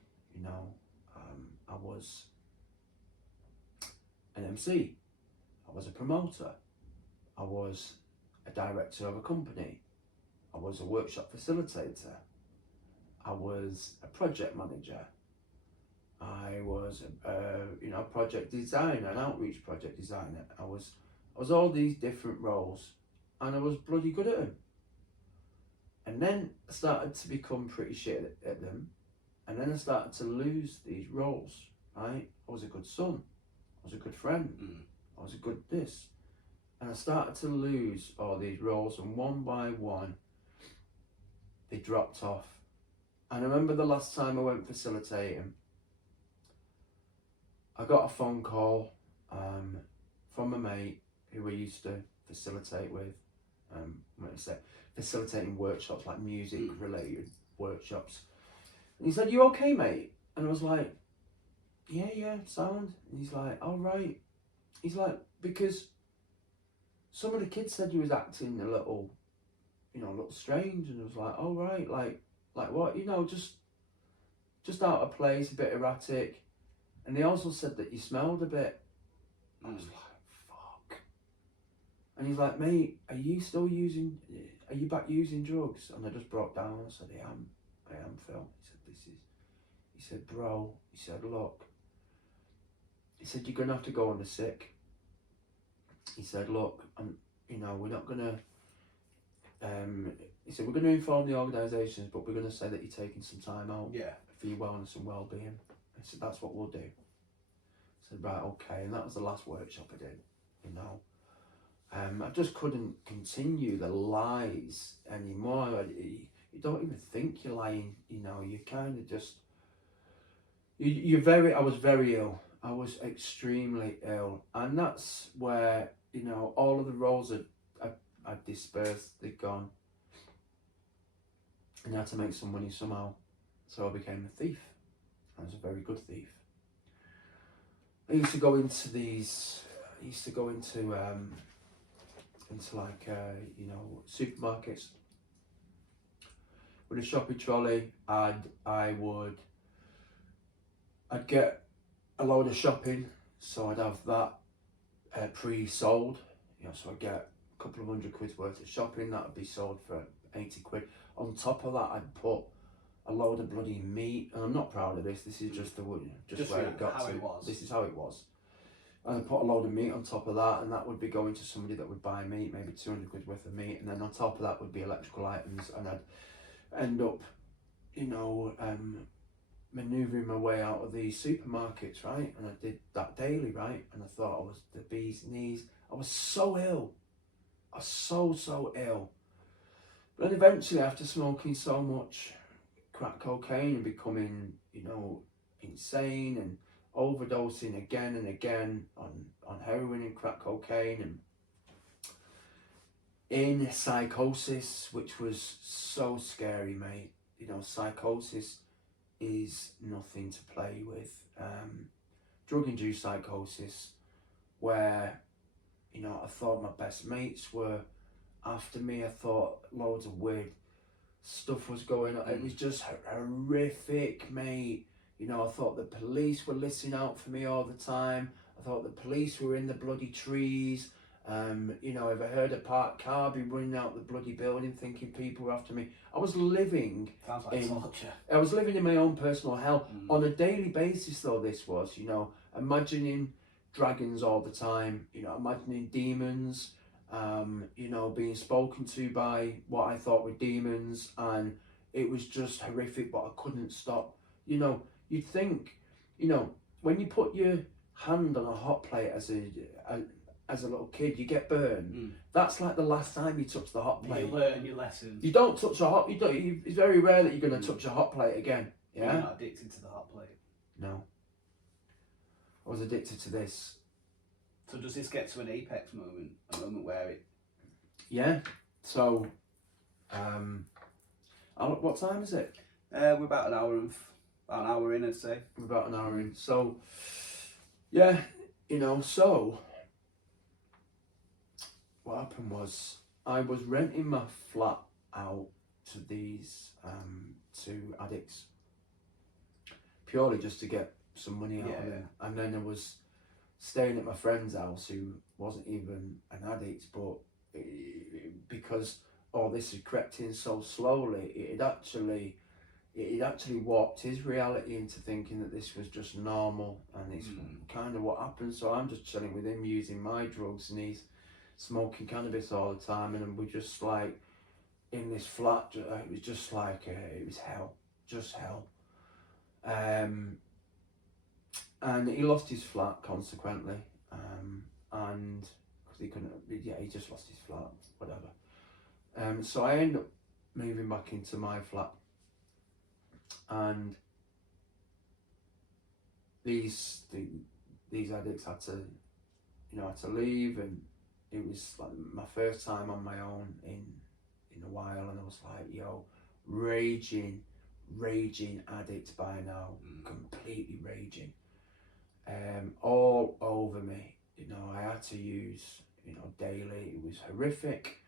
I was an MC, I was a promoter, I was a director of a company, I was a workshop facilitator, I was a project manager, I was a project designer, an outreach project designer. I was all these different roles, and I was bloody good at them. And then I started to become pretty shit at them, and then I started to lose these roles, right? I was a good son, I was a good friend, I was a good this. And I started to lose all these roles, and one by one, they dropped off. And I remember the last time I went facilitating, I got a phone call from a mate who I used to facilitate with, facilitating workshops, like music related workshops. And he said, "You okay, mate?" And I was like, yeah, sound. And he's like, "All right." He's like, "Because some of the kids said you was acting a little strange." And I was like, "All right, like what? Just out of place, a bit erratic." And they also said that you smelled a bit. I was like, fuck. And he's like, "Mate, are you back using drugs?" And I just broke down and said, I am, Phil. He said, "Bro," he said, "Look," he said, "you're going to have to go on the sick." He said, "Look, we're not going to, he said, we're going to inform the organisations, but we're going to say that you're taking some time out for your wellness and well-being." I said, "That's what we'll do." I said, "Right, okay." And that was the last workshop I did, I just couldn't continue the lies anymore. You don't even think you're lying, you kind of just, I was very ill. I was extremely ill. And that's where, all of the roles had dispersed, they'd gone. And I had to make some money somehow. So I became a thief. I was a very good thief. I used to go into supermarkets with a shopping trolley, and I'd get a load of shopping, so I'd have that pre-sold, so I'd get a couple of £100 worth of shopping that would be sold for 80 quid. On top of that, I'd put a load of bloody meat, and I'm not proud of this. This is just where it got to. This is how it was. And I put a load of meat on top of that, and that would be going to somebody that would buy meat, maybe 200 quid worth of meat, and then on top of that would be electrical items, and I'd end up, manoeuvring my way out of these supermarkets, right? And I did that daily, right? And I thought I was the bee's knees. I was so ill. I was so ill. But then eventually, after smoking so much crack cocaine and becoming, insane and overdosing again and again on heroin and crack cocaine, and in psychosis, which was so scary, mate. Psychosis is nothing to play with. Drug-induced psychosis, where, I thought my best mates were after me. I thought loads of weird stuff was going on. It was just horrific, mate. I thought the police were listening out for me all the time. I thought the police were in the bloody trees. If I heard a parked car, I'd be running out the bloody building thinking people were after me. I was living torture. I was living in my own personal hell on a daily basis, though. This was, imagining dragons all the time, imagining demons, being spoken to by what I thought were demons, and it was just horrific, but I couldn't stop. You'd think, when you put your hand on a hot plate as a little kid, you get burned. That's like the last time you touch the hot plate. You learn your lessons. You don't touch a hot. It's very rare that you're going to touch a hot plate again. Yeah. You're not addicted to the hot plate. No. I was addicted to this. So does this get to an apex moment? A moment where it... Yeah. So, what time is it? We're about an hour in, I'd say. We're about an hour in. So, yeah, so what happened was I was renting my flat out to these two addicts, purely just to get some money out of Yeah. him. And then I was staying at my friend's house who wasn't even an addict, but because all this had crept in so slowly, it had actually warped his reality into thinking that this was just normal, and it's kind of what happened. So I'm just chilling with him using my drugs, and he's smoking cannabis all the time, and we're just like in this flat. It was just like it was hell, just hell. And he lost his flat consequently, and because he couldn't, he just lost his flat, whatever. So I ended up moving back into my flat, and these addicts had to leave, and it was like my first time on my own in a while, and I was like, yo, raging addict by now, completely raging, all over me. I had to use, daily. It was horrific,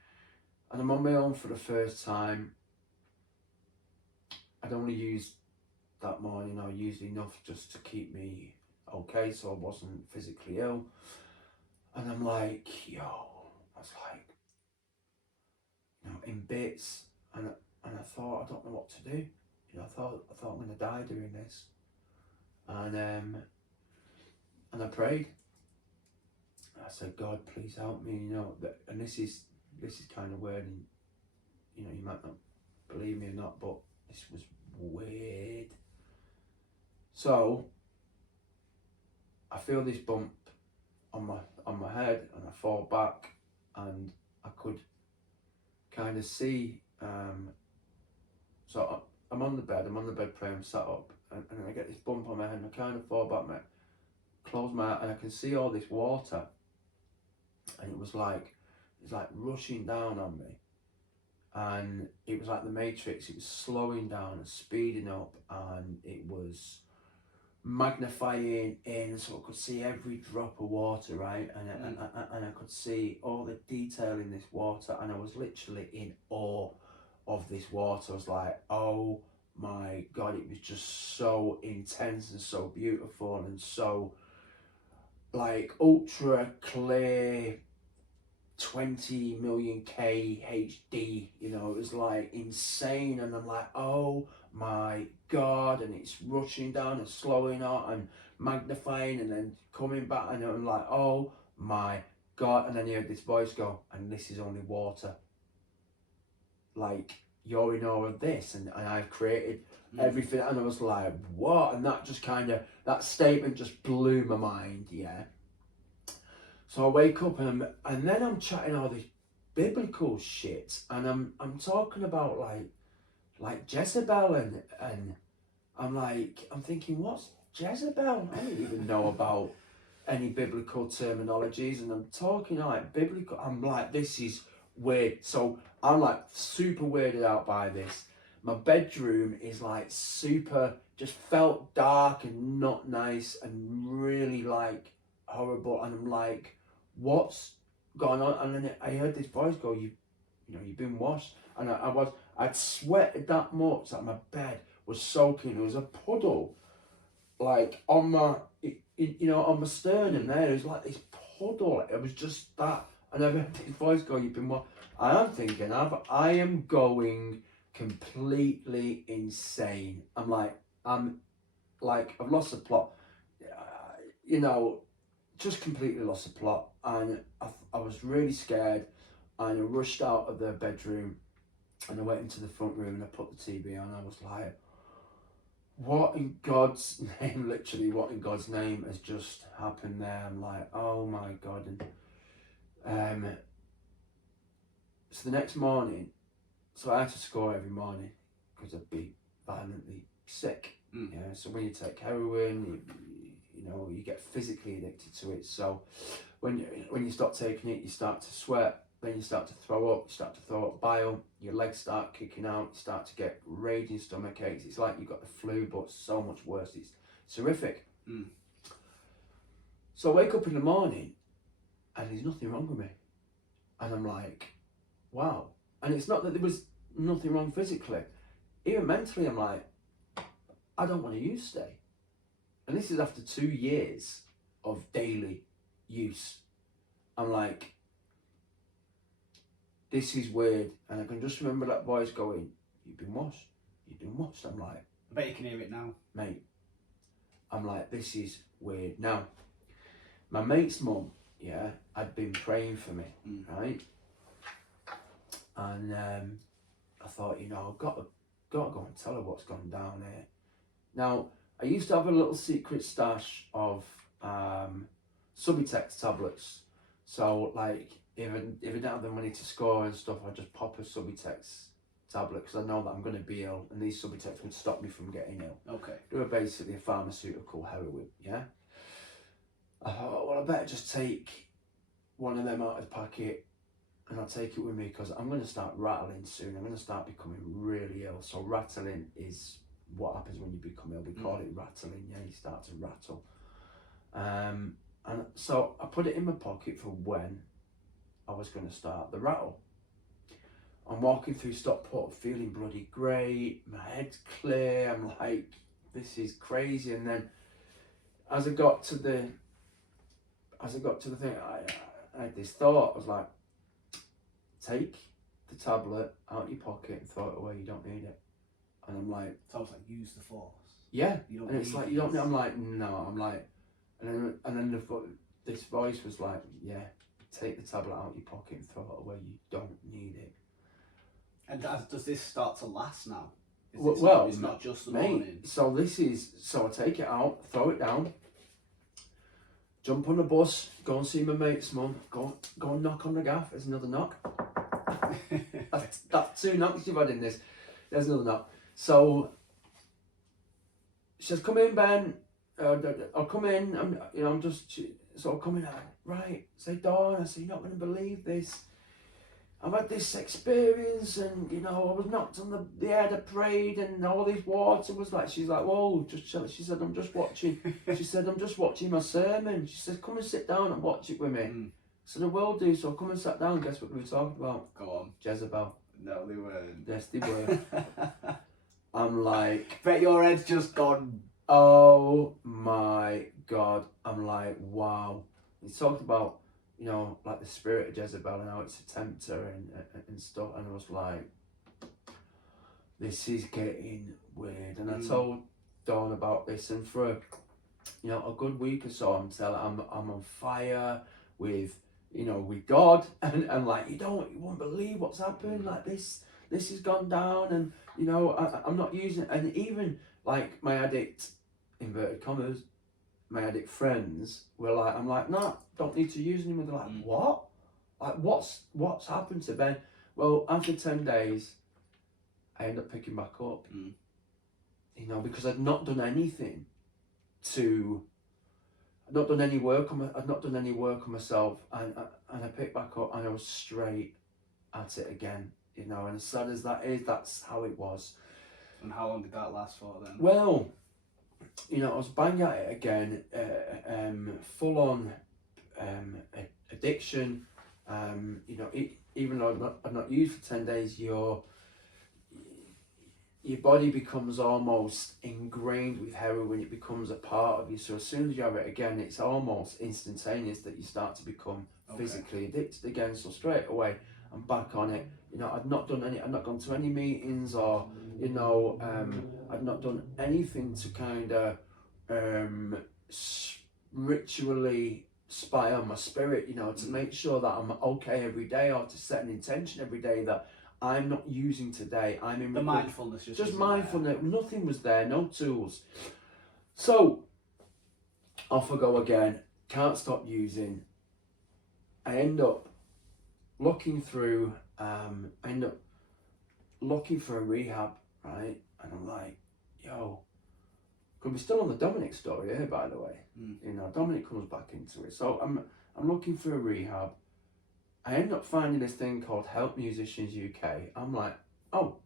and I'm on my own for the first time. I'd only used that morning. I used enough just to keep me okay, so I wasn't physically ill. And I'm like, yo, I was like, in bits, and I thought, I don't know what to do. I thought I'm gonna die doing this, and I prayed. I said, God, please help me. And this is kind of weird, and you might not believe me or not, but this was weird. So I feel this bump on my head, and I fall back, and I could kind of see. So I'm on the bed praying, I'm sat up, and I get this bump on my head, and I kind of fall back, close my eye, and I can see all this water, and it was like rushing down on me, and it was like the Matrix. It was slowing down and speeding up, and it was magnifying in, so I could see every drop of water, right? And I could see all the detail in this water, and I was literally in awe of this water. I was like, oh my God, it was just so intense and so beautiful, and so like ultra clear, 20 million K HD, it was like insane. And I'm like, oh my God, and it's rushing down and slowing out and magnifying and then coming back, and I'm like, oh my God. And then you heard this voice go, and this is only water, like you're in awe of this, and I've created everything. And I was like, what? And that statement just blew my mind. So I wake up, and then I'm chatting all this biblical shit, and I'm talking about like Jezebel, and I'm thinking, what's Jezebel? I don't even know about any biblical terminologies, and I'm talking like biblical. I'm like, this is weird. So I'm like super weirded out by this. My bedroom is like super, just felt dark and not nice and really like horrible, and I'm like, what's going on? And then I heard this voice go, you've been washed. And I'd sweated that much that my bed was soaking. There was a puddle like on my, on my sternum there. It was like this puddle. It was just that. And I heard this voice go, you've been washed. And I'm thinking, I am going completely insane. I've lost the plot. Just completely lost the plot, and I was really scared, and I rushed out of the bedroom, and I went into the front room, and I put the TV on. I was like, what in God's name, literally, what in God's name has just happened there? I'm like, oh my God. And so the next morning, so I had to score every morning because I'd be violently sick. So when you take heroin, you get physically addicted to it. So when you stop taking it, you start to sweat, then you start to throw up bile, your legs start kicking out, you start to get raging stomach aches. It's like you've got the flu, but so much worse. It's horrific. So I wake up in the morning, and there's nothing wrong with me, and I'm like, wow. And it's not that there was nothing wrong physically, even mentally. I'm like, I don't want to use today. and this is after 2 years of daily use. I'm like, this is weird. And I can just remember that voice going, you've been washed. You've been washed. I'm like, I bet you can hear it now. mate, I'm like, this is weird. Now, my mate's mum, yeah, had been praying for me, right? And I thought, you know, I've got to go and tell her what's gone down here. Now, I used to have a little secret stash of Subutex tablets. So, like, if I didn't have the money to score and stuff, I'd just pop a Subutex tablet because I know that I'm going to be ill, and these Subutex would stop me from getting ill. Okay. They were basically a pharmaceutical heroin, yeah? I thought, well, I better just take one of them out of the packet and I'll take it with me because I'm going to start rattling soon. I'm going to start becoming really ill. So rattling is what happens when you become ill. We call it rattling, yeah? You start to rattle. And so I put it in my pocket for when I was going to start the rattle. I'm walking through Stockport feeling bloody great, my head's clear, I'm like, this is crazy. And then as I got to the thing, I had this thought. I was like, take the tablet out of your pocket and throw it away, you don't need it. And I'm like, It's almost like use the force. yeah. You don't and it's need like, you don't, I'm like, no, I'm like, and then this voice was like, yeah, take the tablet out of your pocket and throw it away, you don't need it. And does this start to last now? Well, it's not just the mate, morning. so I take it out, throw it down, jump on the bus, go and see my mate's mum, go and knock on the gaff. There's another knock. that's 2 knocks you've had in this. There's another knock. So she says, come in, Ben. I'll come in. I'm just, so I'll come in. Right, say, Dawn. I say, you're not going to believe this. I've had this experience, and I was knocked on the head, I prayed, and all this water was like, she's like, whoa, just chill. She said, I'm just watching. She said, I'm just watching my sermon. She said, come and sit down and watch it with me. So I will do. So I come and sat down. Guess what we were talking about? Go on. Jezebel. No, they weren't. Yes, they were. I'm like, bet your head's just gone. oh my God. I'm like, wow. He talked about, like the spirit of Jezebel and how it's a tempter and stuff. And I was like, this is getting weird. And I told Dawn about this, and for a good week or so, I'm on fire with God, and like you won't believe what's happened. Like this has gone down, and I'm not using it. And even like my addict, inverted commas, my addict friends were like, I'm like, nah, don't need to use anymore. They're like, what? Like what's happened to Ben? Well, after 10 days, I end up picking back up. Because I'd not done anything I'd not done any work on myself, and I picked back up, and I was straight at it again. And as sad as that is, that's how it was. And how long did that last for then? Well, I was bang at it again, full on addiction. Even though I've not used for 10 days, your body becomes almost ingrained with heroin. It becomes a part of you. So as soon as you have it again, it's almost instantaneous that you start to become physically addicted again. So straight away, I'm back on it. I'd not gone to any meetings, or I'd not done anything to kind of ritually spy on my spirit, to make sure that I'm okay every day, or to set an intention every day that I'm not using today. I'm in the mindfulness, just mindfulness. Nothing was there, no tools. So off I go again. Can't stop using. I end up looking through. Looking for a rehab, right? And I'm like, yo, could be still on the Dominic story here, by the way. Dominic comes back into it. So I'm looking for a rehab. I end up finding this thing called Help Musicians UK. I'm like, oh,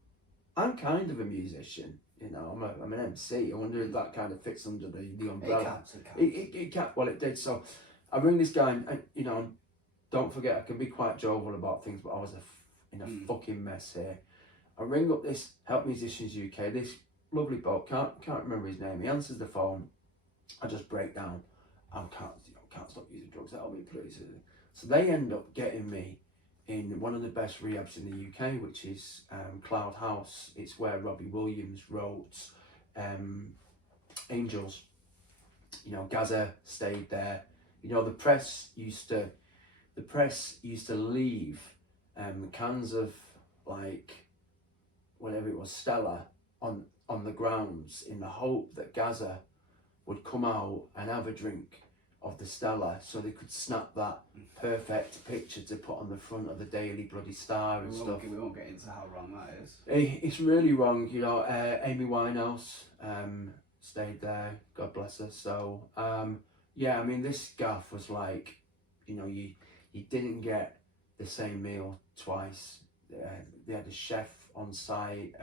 I'm kind of a musician. I'm an MC. I wonder if that kind of fits under the umbrella. It can't. Well, it did. So I ring this guy, and don't forget, I can be quite jovial about things, but I was in a fucking mess here. I ring up this Help Musicians UK, this lovely bloke, can't remember his name. He answers the phone, I just break down. Can't stop using drugs. Help me, please. So they end up getting me in one of the best rehabs in the UK, which is Cloud House. It's where Robbie Williams wrote Angels. You know, Gaza stayed there. You know, the press used to leave cans of like whatever it was, Stella, on the grounds in the hope that Gaza would come out and have a drink of the Stella so they could snap that perfect picture to put on the front of the Daily Bloody Star and stuff. We won't get into how wrong that is. It's really wrong, you know. Amy Winehouse stayed there, God bless her. So yeah, I mean, this gaff was like, you know, you didn't get the same meal twice. They had a chef on site.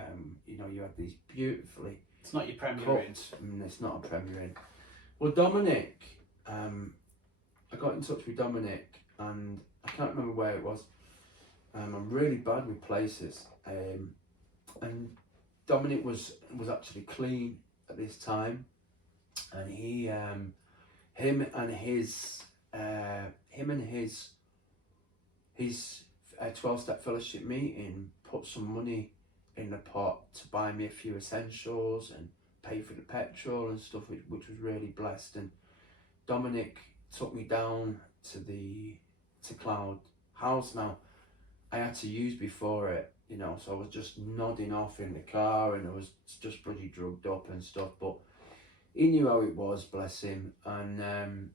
You know, you had these beautifully. It's not your Premier cooked. It's not a Premier Inn. Well, Dominic, I got in touch with Dominic, and I can't remember where it was. I'm really bad with places. And Dominic was actually clean at this time, and him and his 12-step fellowship meeting put some money in the pot to buy me a few essentials and pay for the petrol and stuff, which was really blessed. And Dominic took me down to Cloud House. Now, I had to use before it, you know, so I was just nodding off in the car and I was just bloody drugged up and stuff, but he knew how it was, bless him. And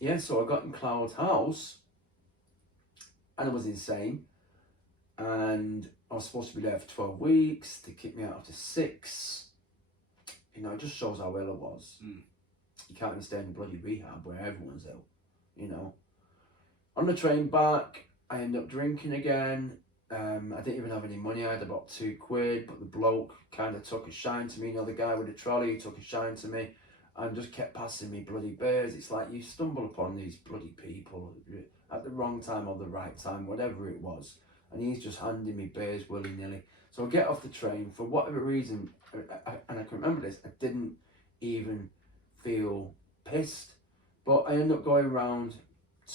yeah, so I got in Cloud House and I was insane, and I was supposed to be there for 12 weeks. They kicked me out after 6. You know, it just shows how ill I was. You can't even stay in bloody rehab where everyone's ill, you know. On the train back, I ended up drinking again. I didn't even have any money. I had about £2, but the bloke kind of took a shine to me. You know, the guy with the trolley, he took a shine to me and just kept passing me bloody beers. It's like you stumble upon these bloody people at the wrong time or the right time, whatever it was. And he's just handing me beers willy-nilly. So I get off the train, for whatever reason, and I can remember this, I didn't even feel pissed. But I ended up going round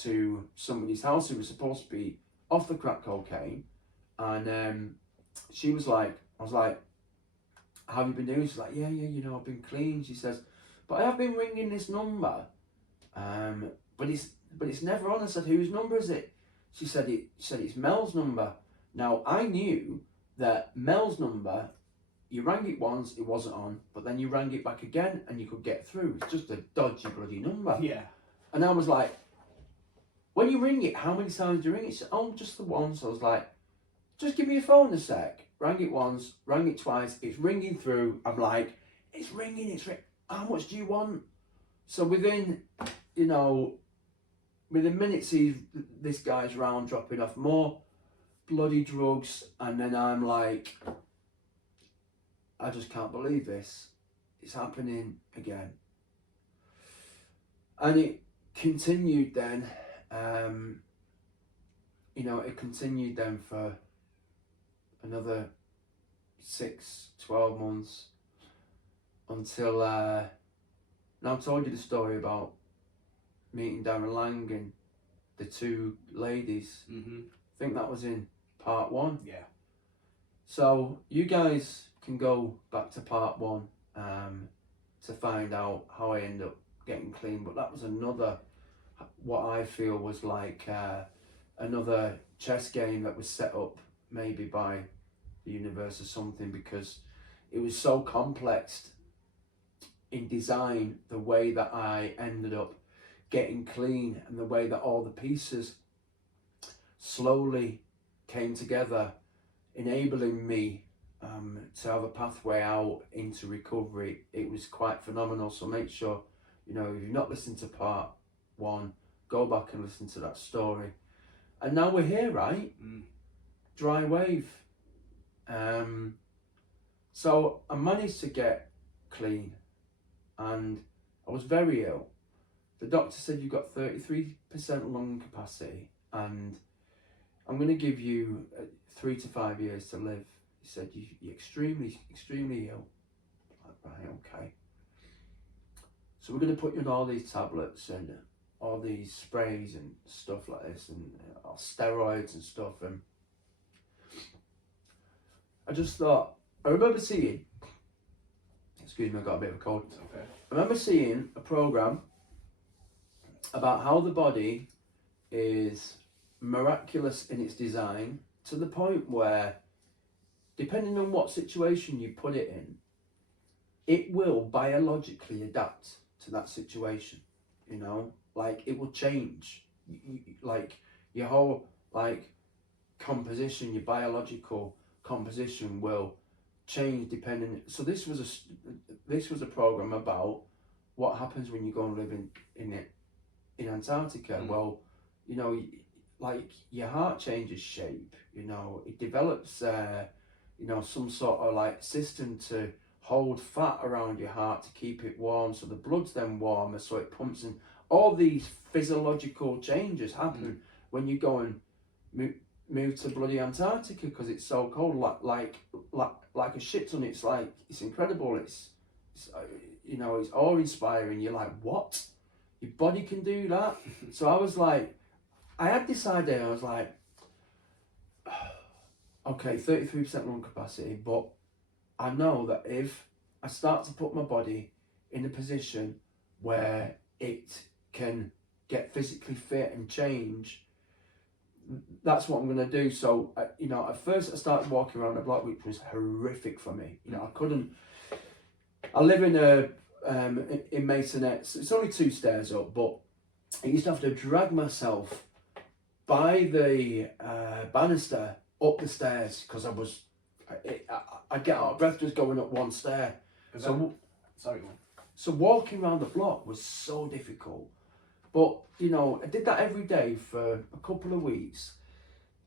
to somebody's house who was supposed to be off the crack cocaine. And she was like, I was like, how have you been doing? She's like, yeah, you know, I've been clean. She says, but I have been ringing this number, but it's never on. I said, whose number is it? She said it's Mel's number. Now, I knew that Mel's number, you rang it once, it wasn't on, but then you rang it back again and you could get through. It's just a dodgy bloody number. Yeah. And I was like, when you ring it, how many times do you ring it? She said, oh, just the once. I was like, just give me your phone a sec. Rang it once, rang it twice, it's ringing through. I'm like, it's ringing. How much do you want? So within minutes, this guy's round dropping off more bloody drugs, and then I'm like, I just can't believe this. It's happening again. And it continued then, it continued then for another 6-12 months until, now I've told you the story about meeting Darren Lang and the 2 ladies. I think that was in part 1. Yeah. So you guys can go back to part 1 to find out how I end up getting clean. But that was another, what I feel was like another chess game that was set up maybe by the universe or something, because it was so complex in design, the way that I ended up getting clean and the way that all the pieces slowly came together, enabling me to have a pathway out into recovery. It was quite phenomenal. So make sure, if you've not listened to part 1, go back and listen to that story. And now we're here, right? Drywave. So I managed to get clean, and I was very ill. The doctor said you've got 33% lung capacity, and I'm going to give you 3 to 5 years to live. He said you're extremely, extremely ill. Right, okay. So So we're going to put you on all these tablets and all these sprays and stuff like this, and steroids and stuff. And I just thought, I remember seeing, excuse me, I got a bit of a cold. Okay. I remember seeing a program about how the body is miraculous in its design, to the point where, depending on what situation you put it in, it will biologically adapt to that situation. You know, like it will change. Like your whole composition, your biological composition will change depending. So this was a program about what happens when you go and live in Antarctica. Well, you know, like your heart changes shape. You know, it develops you know, some sort of like system to hold fat around your heart to keep it warm, so the blood's then warmer, so it pumps in. All these physiological changes happen when you go and move to bloody Antarctica, because it's so cold, like a shit ton. It's like, it's incredible. It's you know, it's awe-inspiring. You're like, what? Your body can do that? So I was like, I had this idea. I was like, okay, 33% lung capacity, but I know that if I start to put my body in a position where it can get physically fit and change, that's what I'm going to do. So, you know, at first I started walking around the block, which was horrific for me. You know, I couldn't. I live in in Masonette. It's only 2 stairs up, but I used to have to drag myself by the banister up the stairs, because I'd get out of breath just going up one stair. So walking around the block was so difficult. But, you know, I did that every day for a couple of weeks,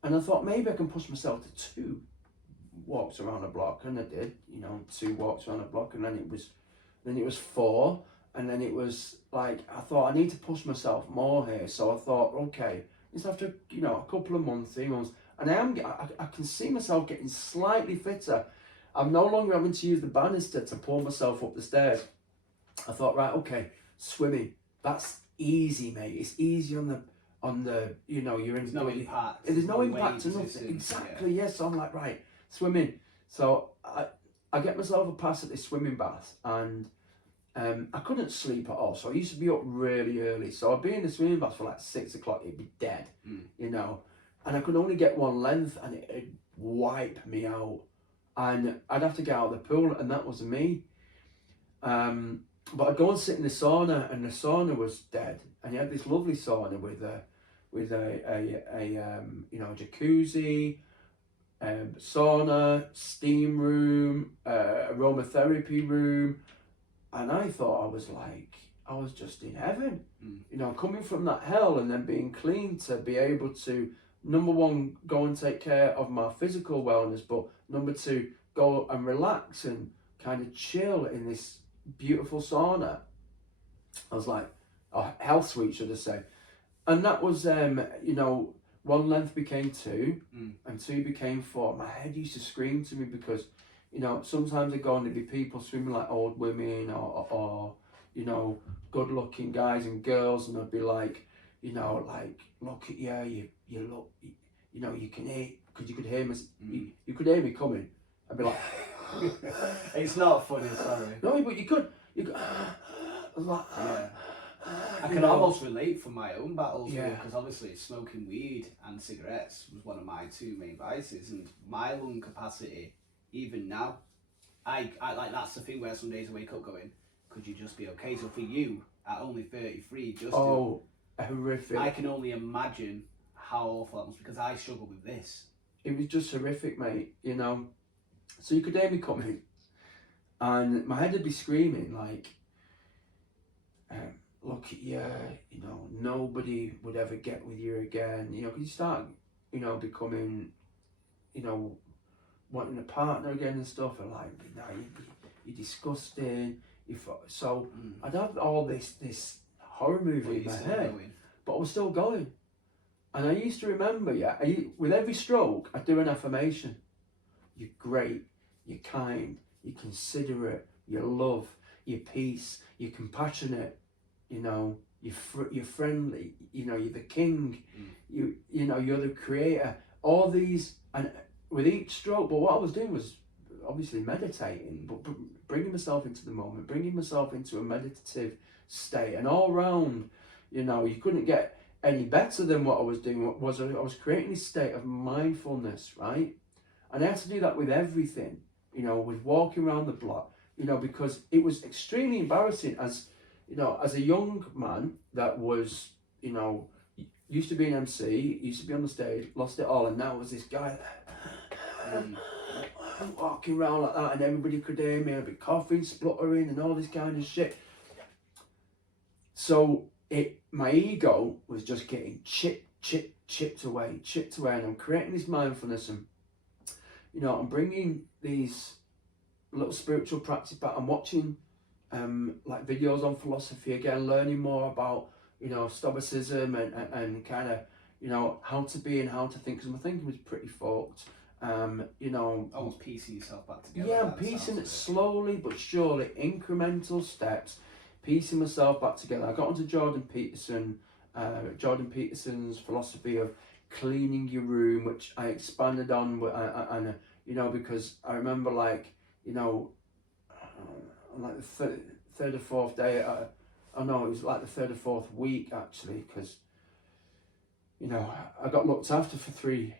and I thought maybe I can push myself to 2 walks around the block, and I did, you know, 2 walks around the block, and then it was 4, and then it was like, I thought I need to push myself more here. So I thought, okay, it's after, you know, a couple of months, 3 months, and I can see myself getting slightly fitter. I'm no longer having to use the banister to pull myself up the stairs. I thought, right, okay, swimming, that's easy, mate. It's easy on the you know, you're in. There's no impact. There's no impact to nothing. Exactly, yes. Yeah. So I'm like, right, swimming. So I get myself a pass at this swimming bath, and I couldn't sleep at all. So I used to be up really early. So I'd be in the swimming bath for like 6 o'clock. It'd be dead, you know, and I could only get one length, and it'd wipe me out, and I'd have to get out of the pool, and that was me. But I'd go and sit in the sauna, and the sauna was dead. And you had this lovely sauna with a you know, jacuzzi, sauna, steam room, aromatherapy room, and I thought I was just in heaven. You know, coming from that hell and then being clean to be able to, number 1, go and take care of my physical wellness, but number 2, go and relax and kind of chill in this beautiful sauna. I was like, oh, health suite, should I say. And that was, you know, 1 length became 2, and 2 became 4. My head used to scream to me, because, you know, sometimes I'd go and there'd be people swimming, like old women or you know, good looking guys and girls, and I'd be like, you know, like, look at you look, you know, you can hear, because you could hear me, you could hear me coming. I'd be like, it's not funny, sorry. No, but you could I was like, yeah. I can almost relate from my own battles, because obviously smoking weed and cigarettes was one of my 2 main vices, and my lung capacity, even now, I like, that's the thing where some days I wake up going, could you just be okay? So for you, at only 33, just horrific. I can only imagine how awful that was, because I struggle with this. It was just horrific, mate, you know. So you could hear me coming, and my head would be screaming like, look at you, you know, nobody would ever get with you again, you know, because you start, you know, becoming, you know, wanting a partner again and stuff, and like, no, you're disgusting. I'd have all this horror movie in my head, but I was still going. And I used to remember, with every stroke, I'd do an affirmation. You're great, you're kind, you're considerate, you're love, you're peace, you're compassionate, you know, you're friendly, you know, you're the king, you know, you're the creator. All these, and with each stroke, but what I was doing was obviously meditating, but bringing myself into the moment, bringing myself into a meditative state, and all round, you know, you couldn't get any better than what I was doing. I was creating this state of mindfulness, right? And I had to do that with everything, you know, with walking around the block, you know, because it was extremely embarrassing as, you know, as a young man that was, you know, used to be an MC, used to be on the stage, lost it all, and now was this guy walking around like that, and everybody could hear me, I'd be coughing, spluttering, and all this kind of shit. So my ego was just getting chipped away, and I'm creating this mindfulness, and, you know, I'm bringing these little spiritual practice back. I'm watching like videos on philosophy again, learning more about, you know, stoicism and kind of, you know, how to be and how to think, because my thinking was pretty fucked. You know, almost piecing yourself back together. Yeah, I'm piecing it slowly but surely, incremental steps, piecing myself back together. I got onto Jordan Peterson's philosophy of cleaning your room, which I expanded on, and you know, because I remember, like, you know, like the third or fourth day, oh no, it was like the third or fourth week actually, because, you know, I got looked after for three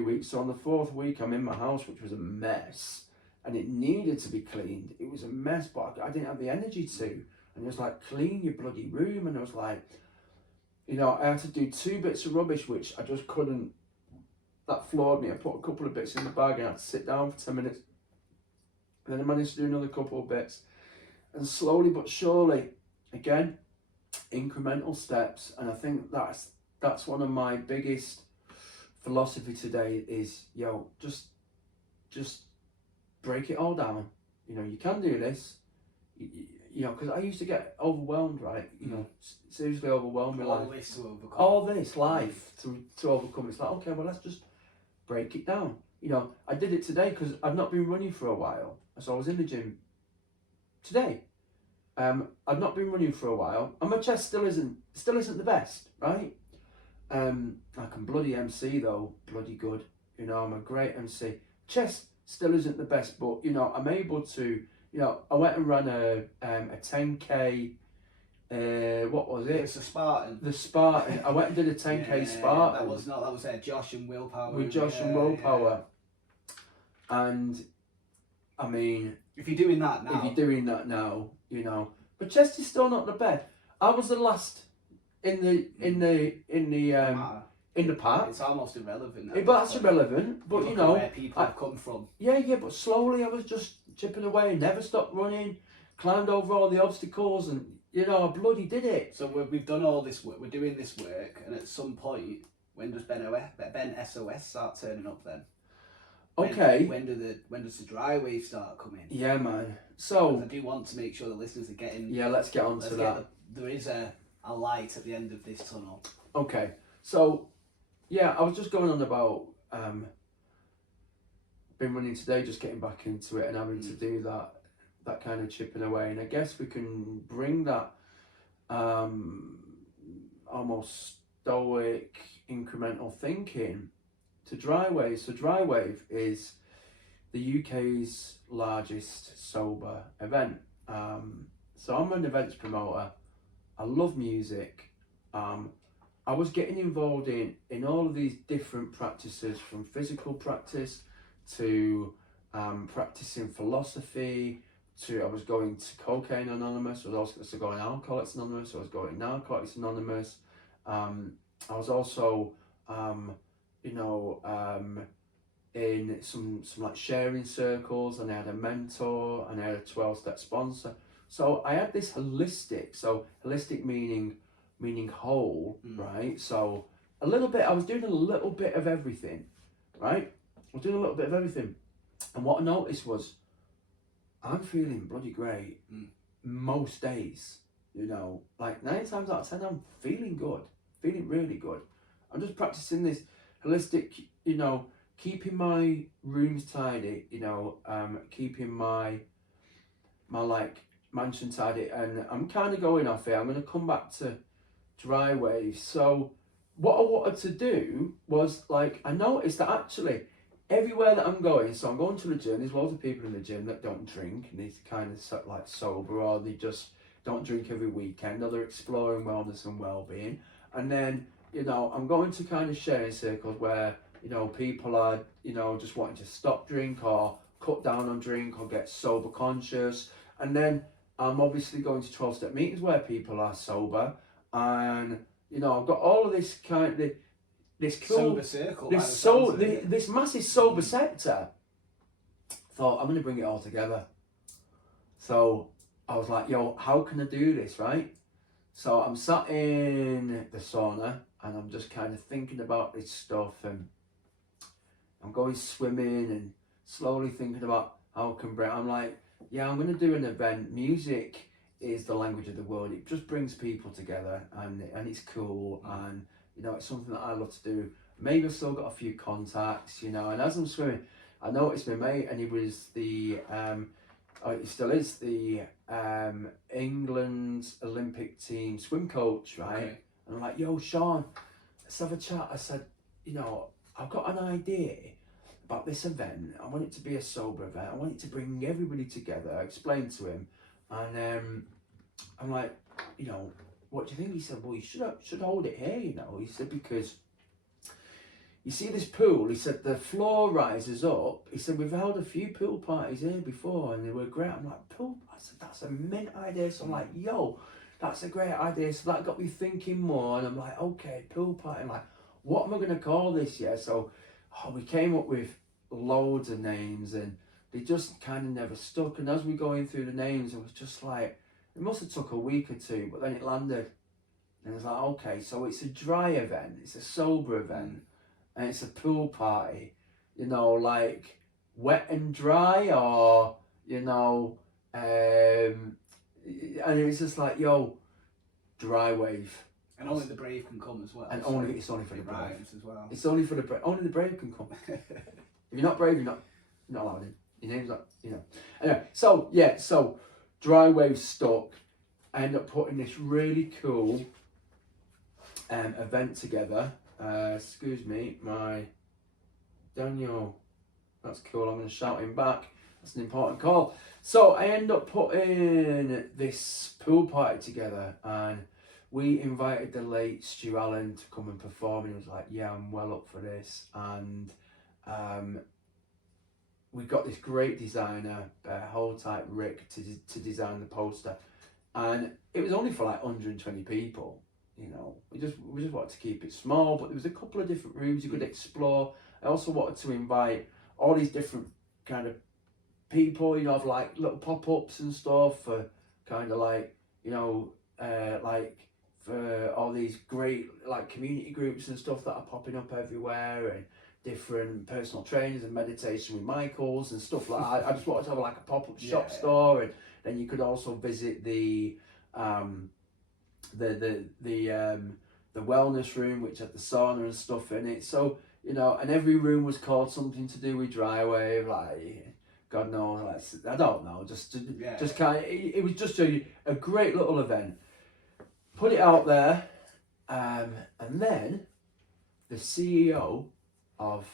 weeks. So on the fourth week, I'm in my house, which was a mess, and it needed to be cleaned. It was a mess, but I didn't have the energy to. And it was like, clean your bloody room. And I was like, you know, I had to do 2 bits of rubbish, which I just couldn't. That floored me. I put a couple of bits in the bag and I had to sit down for 10 minutes. And then I managed to do another couple of bits. And slowly but surely, again, incremental steps. And I think that's one of my biggest philosophy today is, yo, just break it all down. You know, you can do this. You know, because I used to get overwhelmed, right? You know, seriously overwhelmed with life. This to overcome. All this life to overcome. It's like, okay, well, let's just break it down. You know, I did it today because I've not been running for a while. So I was in the gym today. I've not been running for a while, and my chest still isn't the best, right? I can bloody MC though, bloody good. You know, I'm a great MC. Chest still isn't the best, but, you know, I'm able to. You know, I went and ran a 10k. What was it? It's a Spartan. The Spartan. I went and did a 10k Spartan. That was Josh and Willpower. With Josh and Willpower. And I mean, if you're doing that now, you know, but chest is still not the best. I was the last in the park. It's almost irrelevant. But that's irrelevant. But, you know, where people have come from. Yeah. But slowly I was just chipping away, never stopped running, climbed over all the obstacles, and, you know, I bloody did it. So we've done all this work. We're doing this work, and at some point, when does Ben SOS start turning up then? Okay. When does the Drywave start coming? Yeah, man. So I do want to make sure the listeners are getting. Yeah, let's get on to that. There is a light at the end of this tunnel. Okay. So yeah, I was just going on about been running today, just getting back into it and having to do that kind of chipping away, and I guess we can bring that almost stoic incremental thinking to Drywave. So Drywave is the UK's largest sober event. So I'm an events promoter. I love music. I was getting involved in all of these different practices, from physical practice to practicing philosophy, to I was going to Cocaine Anonymous, I was also going Alcoholics Anonymous, I was going Narcotics Anonymous. I was also in some like sharing circles, and I had a mentor, and I had a 12-step sponsor. So I had this holistic meaning whole, right? So I was doing a little bit of everything, right? I was doing a little bit of everything. And what I noticed was, I'm feeling bloody great most days, you know, like 9 times out of 10, I'm feeling good, feeling really good. I'm just practicing this holistic, you know, keeping my rooms tidy, you know, keeping my like mansion tidy, and I'm kind of going off here. I'm going to come back to Drywave. So what I wanted to do was, like, I noticed that actually everywhere that I'm going, so I'm going to the gym, there's loads of people in the gym that don't drink, and they're kind of like sober, or they just don't drink every weekend, or they're exploring wellness and well-being. And then, you know, I'm going to kind of sharing circles where, you know, people are, you know, just wanting to stop drink or cut down on drink or get sober conscious. And then I'm obviously going to 12-step meetings where people are sober, and, you know, I've got all of this kind of this cool sober circle, this massive sober sector. Thought, I'm going to bring it all together. So I was like, yo, how can I do this, right? So I'm sat in the sauna and I'm just kind of thinking about this stuff, and I'm going swimming and slowly thinking about how I can bring. I'm like, yeah, I'm going to do an event. Music is the language of the world. It just brings people together, and it's cool, and, you know, it's something that I love to do. Maybe I've still got a few contacts, you know, and as I'm swimming, I noticed my mate, and he was the, he still is the England Olympic team swim coach, right? Okay. And I'm like, yo, Sean, let's have a chat. I said, you know, I've got an idea about this event. I want it to be a sober event. I want it to bring everybody together. I explained to him, and I'm like, you know, what do you think? He said, well, you should hold it here, you know. He said, because you see this pool, he said, the floor rises up. He said, we've held a few pool parties here before and they were great. I'm like, pool? I said, that's a mint idea. So I'm like, yo, that's a great idea. So that got me thinking more, and I'm like, okay, pool party. I'm like, what am I going to call this? Yeah, so we came up with loads of names, and they just kind of never stuck. And as we're going through the names, it was just like, it must have took a week or two, but then it landed. And I was like, okay, so it's a dry event, it's a sober event, and it's a pool party, you know, like wet and dry, or, you know, and it was just like, yo, Drywave. And only the brave can come as well. And so it's only for the brave. As well. It's only for the brave. Only the brave can come. If you're not brave, you're not allowed in. Your name's not, you know. Anyway, so yeah, so Drywave stuck. I ended up putting this really cool event together. Excuse me, my Daniel. That's cool. I'm going to shout him back. That's an important call. So I end up putting this pool party together, and we invited the late Stu Allen to come and perform, and he was like, yeah, I'm well up for this. And we got this great designer, Hold Tight Rick, to design the poster. And it was only for like 120 people, you know. We just wanted to keep it small, but there was a couple of different rooms you could explore. I also wanted to invite all these different kind of people, you know, have like little pop-ups and stuff for kind of like, you know, like for all these great like community groups and stuff that are popping up everywhere, and different personal trainers and meditation with Michaels and stuff like that. I just wanted to have like a pop-up shop store, and then you could also visit the wellness room, which had the sauna and stuff in it. So, you know, and every room was called something to do with Drywave, like God knows, like, I don't know, just kind of, it was just a great little event. Put it out there, and then the CEO of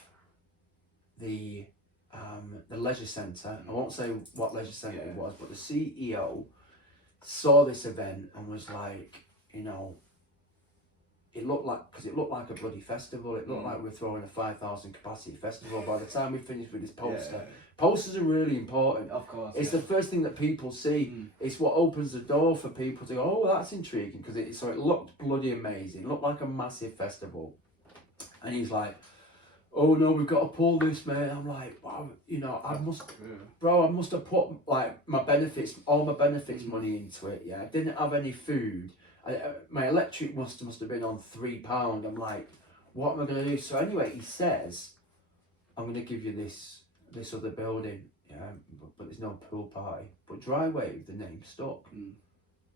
the leisure centre, I won't say what leisure centre it was, but the CEO saw this event and was like, you know, it looked like a bloody festival. It looked like we're throwing a 5,000 capacity festival. By the time we finished with this poster, posters are really important. Of course, it's the first thing that people see. It's what opens the door for people to go, oh, that's intriguing, because it looked bloody amazing. It looked like a massive festival. And he's like, oh no, we've got to pull this, mate. I'm like, wow, you know, I must have put like all my benefits money into it. Yeah, I didn't have any food. My electric must have been on £3. I'm like, what am I going to do? So anyway, he says, I'm going to give you this other building, but there's no pool party. But Drywave, the name stuck.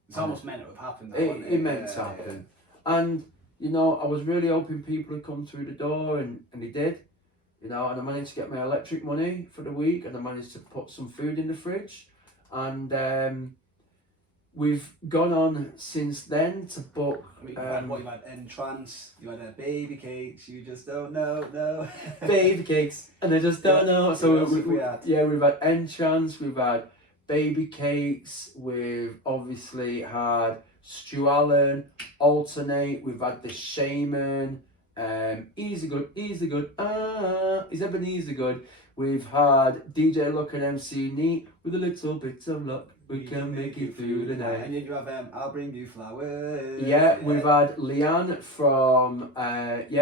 It's almost meant to have happened. It meant to happen. And, you know, I was really hoping people would come through the door, and they did. You know, and I managed to get my electric money for the week, and I managed to put some food in the fridge. And we've gone on since then to book. You've had entrance, you had baby cakes, you just don't know, no. Baby cakes, and I just don't know. So we've had entrance, we've had baby cakes, we've obviously had Stu Allen, alternate, we've had the Shaman, easy good, is Ebenezer good. We've had DJ Luck and MC Neat. With a little bit of luck, we can make it through the night. And you have I'll Bring You Flowers. Yeah, we've had Leanne from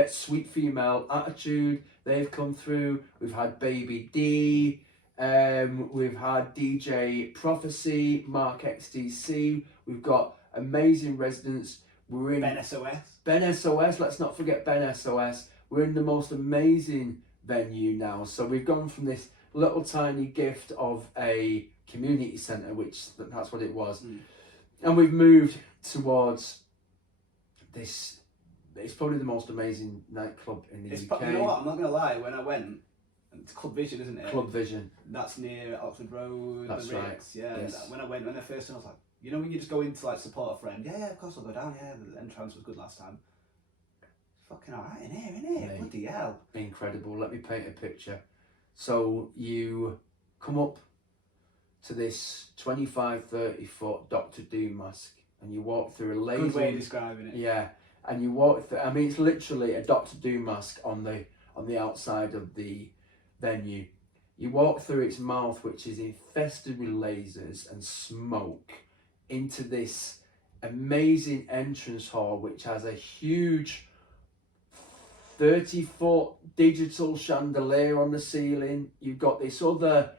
Sweet Female Attitude. They've come through. We've had Baby D. We've had DJ Prophecy, Mark XTC. We've got amazing residents. We're in Ben SOS. Ben SOS. Let's not forget Ben SOS. We're in the most amazing venue now. So we've gone from this little tiny gift of a community centre, which that's what it was, and we've moved towards this. It's probably the most amazing nightclub in the UK. You know what? I'm not gonna lie. When I went, it's Club Vision, isn't it? Club Vision. That's near Oxford Road. That's the right. Ricks, yeah. Yes. When I first time, I was like, you know, when you just go in to like support a friend, yeah, of course I'll go down. Yeah, the entrance was good last time. Fucking alright in here. Mate, bloody hell. Incredible. Let me paint a picture. So you come up to this 25-30 foot Doctor Doom mask, and you walk through a laser. Good way of describing it. Yeah, and you walk through. I mean, it's literally a Doctor Doom mask on the outside of the venue. You walk through its mouth, which is infested with lasers and smoke, into this amazing entrance hall, which has a huge 30-foot digital chandelier on the ceiling. You've got this other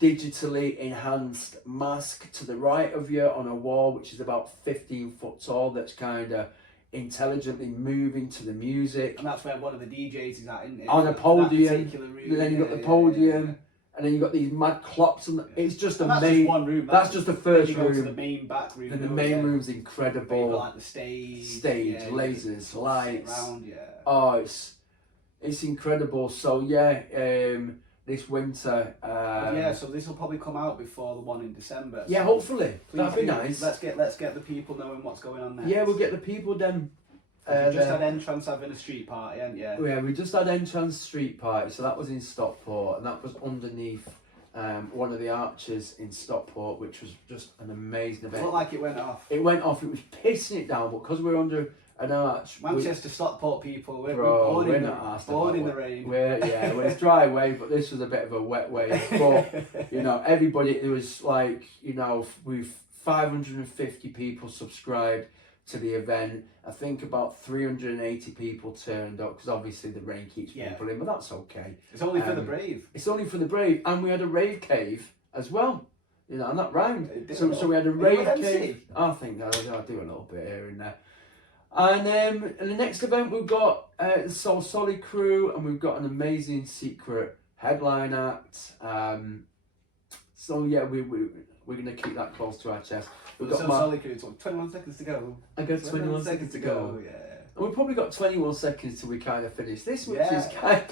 digitally enhanced mask to the right of you on a wall, which is about 15 foot tall, that's kind of intelligently moving to the music. And that's where one of the DJs is at, isn't it? On a podium. Room, then you've got the podium, and then you've got these mad clocks. It's just amazing. That's just one room. That's just the first room. To the main back room. Then the main room's incredible. You've got like the stage, lasers, lights. Around, Oh, it's incredible. So this winter. So this will probably come out before the one in December. Yeah, so hopefully. That'd be nice. Let's get the people knowing what's going on next. Yeah, we'll get the people then. We just had entrance having a street party, haven't you? Yeah, we just had entrance street party, so that was in Stockport, and that was underneath one of the arches in Stockport, which was just an amazing event. It looked like it went off. It went off. It was pissing it down, but because we're under an arch. Manchester, Stockport people, we're born in the rain. Well, it's dry wave, but this was a bit of a wet wave. But everybody, it was like we've 550 people subscribed to the event. I think about 380 people turned up because obviously the rain keeps people in, but that's okay. It's only for the brave. It's only for the brave, and we had a rave cave as well. And that rhymed. So we had a rave cave. I think I do a little bit here and there. And in the next event we've got the Soul Solid crew, and we've got an amazing secret headline act. We're gonna keep that close to our chest. We've got Solid crew. 21 seconds to go. I got 21 seconds to go. Yeah. And we've probably got 21 seconds till we kind of finish this, which is kind of...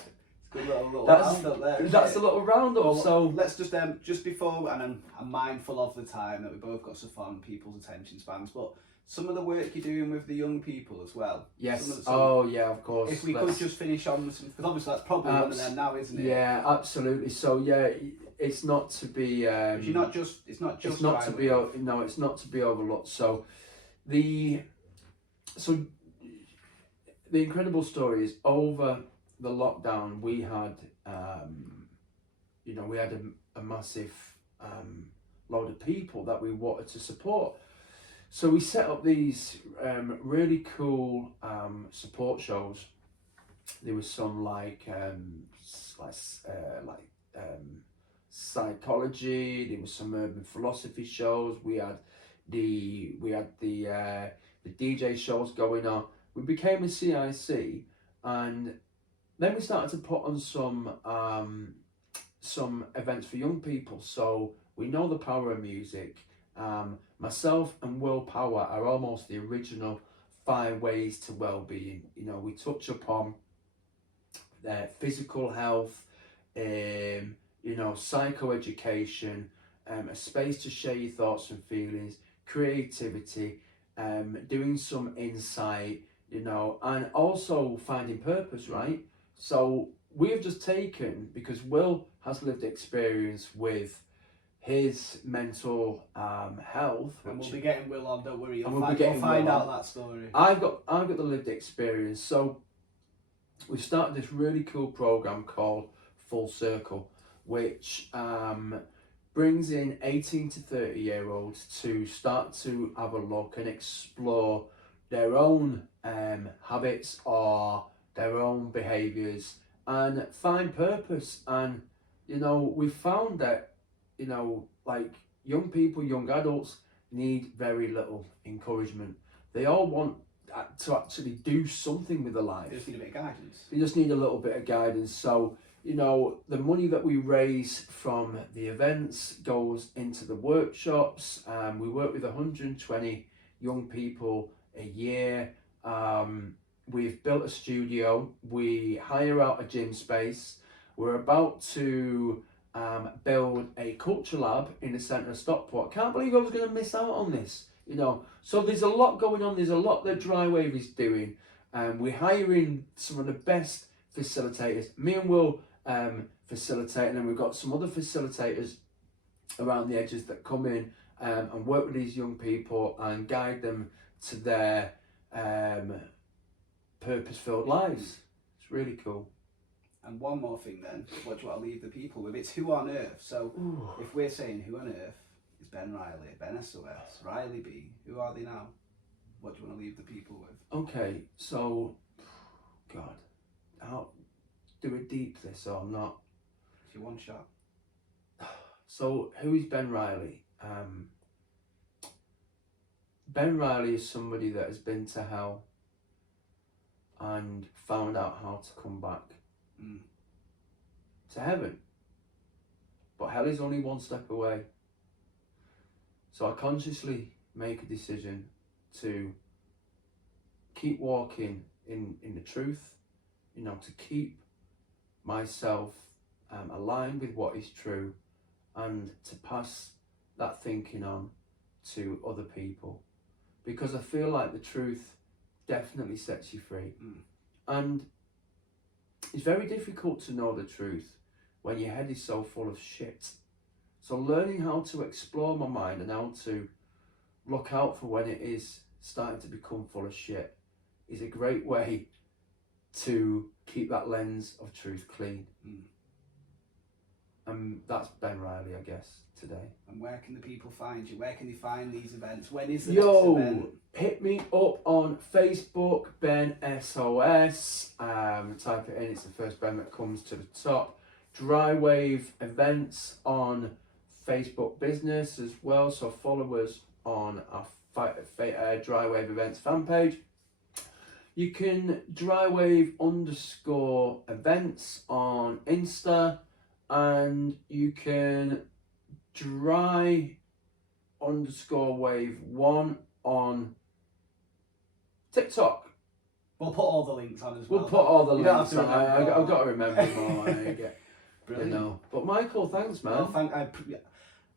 Good little roundup there. That's a little roundup. Well, so let's just before, and I'm mindful of the time that we both got stuff on people's attention spans, but some of the work you're doing with the young people as well. Yes. Of course. If we could just finish on some, because obviously that's probably one of them now, isn't it? Yeah, absolutely. So it's not to be. It's not to be overlooked. So the incredible story is over the lockdown. We had we had a massive load of people that we wanted to support. So we set up these really cool support shows. There was some like psychology. There was some urban philosophy shows. We had the DJ shows going on. We became a CIC, and then we started to put on some events for young people. So we know the power of music. Myself and Willpower are almost the original 5 ways to well-being. We touch upon physical health, psychoeducation, a space to share your thoughts and feelings, creativity, doing some insight, you know, and also finding purpose, right? So we've just taken, because Will has lived experience with his mental health, And we'll be getting Will on, don't worry. And We'll find out that story. I've got the lived experience. So we've started this really cool program called Full Circle, which brings in 18 to 30-year-olds to start to have a look and explore their own habits or their own behaviours and find purpose. And, you know, we found that, you know, like young people, young adults need very little encouragement. They all want to actually do something with their life. They just need a bit of guidance. They just need a little bit of guidance. So, you know, the money that we raise from the events goes into the workshops. We work with 120 young people a year. We've built a studio. We hire out a gym space. We're about to build a culture lab in the centre of Stockport. Can't believe I was going to miss out on this, you know. So there's a lot going on. There's a lot that Drywave is doing. We're hiring some of the best facilitators. Me and Will facilitate, and then we've got some other facilitators around the edges that come in and work with these young people and guide them to their purpose-filled lives. It's really cool. And one more thing then, what do you want to leave the people with? It's who on earth. So if we're saying who on earth is Ben Riley, Ben SOS, Riley B, who are they now? What do you want to leave the people with? Okay, so, God, how do it deep this or not? It's your one shot. So who is Ben Riley? Ben Riley is somebody that has been to hell and found out how to come back to heaven. But hell is only one step away. So I consciously make a decision to keep walking in the truth, you know, to keep myself aligned with what is true and to pass that thinking on to other people, because I feel like the truth definitely sets you free. And it's very difficult to know the truth when your head is so full of shit. So learning how to explore my mind and how to look out for when it is starting to become full of shit is a great way to keep that lens of truth clean. And that's Ben Riley, I guess, today. And where can the people find you? Where can they find these events? When is the next event? Hit me up on Facebook, Ben SOS. Type it in, it's the first Ben that comes to the top. Drywave events on Facebook business as well. So follow us on our Drywave events fan page. You can Drywave _events on Insta, and you can dry_wave1 on TikTok. We'll put all the links on as well. We'll put all the links on. I've I've got to remember more. Brilliant. You know. But Michael, thanks, man. Well,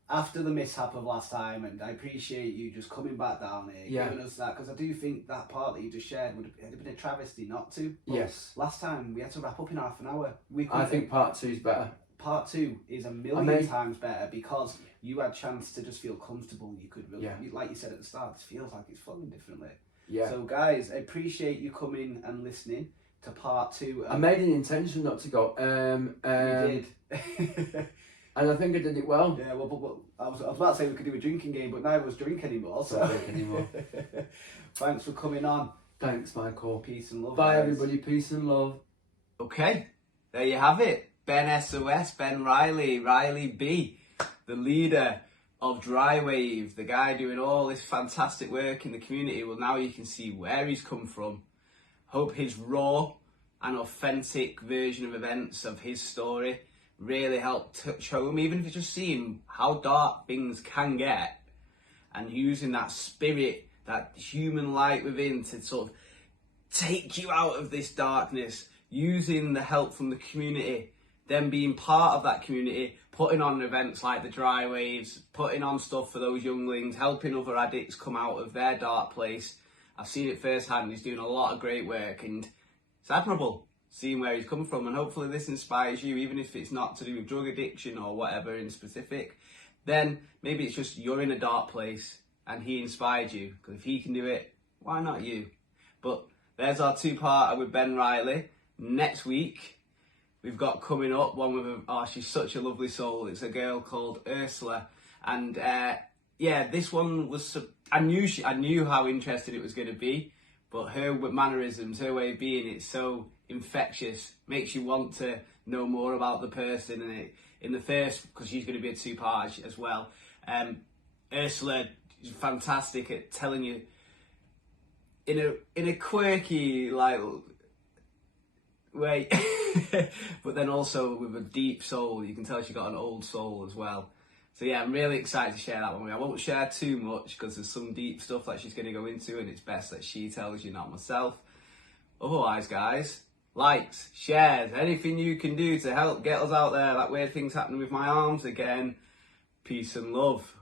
after the mishap of last time, and I appreciate you just coming back down here, giving us that, because I do think that part that you just shared would have been a travesty not to. But yes. Last time we had to wrap up in half an hour. I think part 2 is better. Part 2 is a million times better because you had a chance to just feel comfortable. You could really, like you said at the start, this feels like it's flowing differently. Yeah. So guys, I appreciate you coming and listening to part 2. I made an intention not to go. You did. And I think I did it well. Yeah, well, I was about to say we could do a drinking game, but neither of us drink anymore. So. Don't drink anymore. Thanks for coming on. Thanks, Michael. Peace and love. Bye, guys. everybody. Peace and love. Okay, there you have it. Ben SOS, Ben Riley, Riley B, the leader of Drywave, the guy doing all this fantastic work in the community. Well, now you can see where he's come from. Hope his raw and authentic version of events of his story really helped touch home, even if it's just seeing how dark things can get and using that spirit, that human light within to sort of take you out of this darkness, using the help from the community then being part of that community, putting on events like the Drywaves, putting on stuff for those younglings, helping other addicts come out of their dark place. I've seen it firsthand. He's doing a lot of great work, and it's admirable seeing where he's come from, and hopefully this inspires you, even if it's not to do with drug addiction or whatever in specific. Then maybe it's just you're in a dark place and he inspired you, because if he can do it, why not you? But there's our two-parter with Ben Riley. Next week we've got coming up one with she's such a lovely soul. It's a girl called Ursula, and this one was, I knew how interesting it was going to be, but her mannerisms, her way of being, it's so infectious, makes you want to know more about the person. And in the first, because she's going to be a two-part as well, Ursula is fantastic at telling you in a quirky like way, but then also with a deep soul. You can tell she got an old soul as well. So yeah, I'm really excited to share that one with you. I won't share too much because there's some deep stuff that she's going to go into, and it's best that she tells you, not myself. Otherwise, guys, likes, shares, anything you can do to help get us out there. That weird thing's happening with my arms again. Peace and love.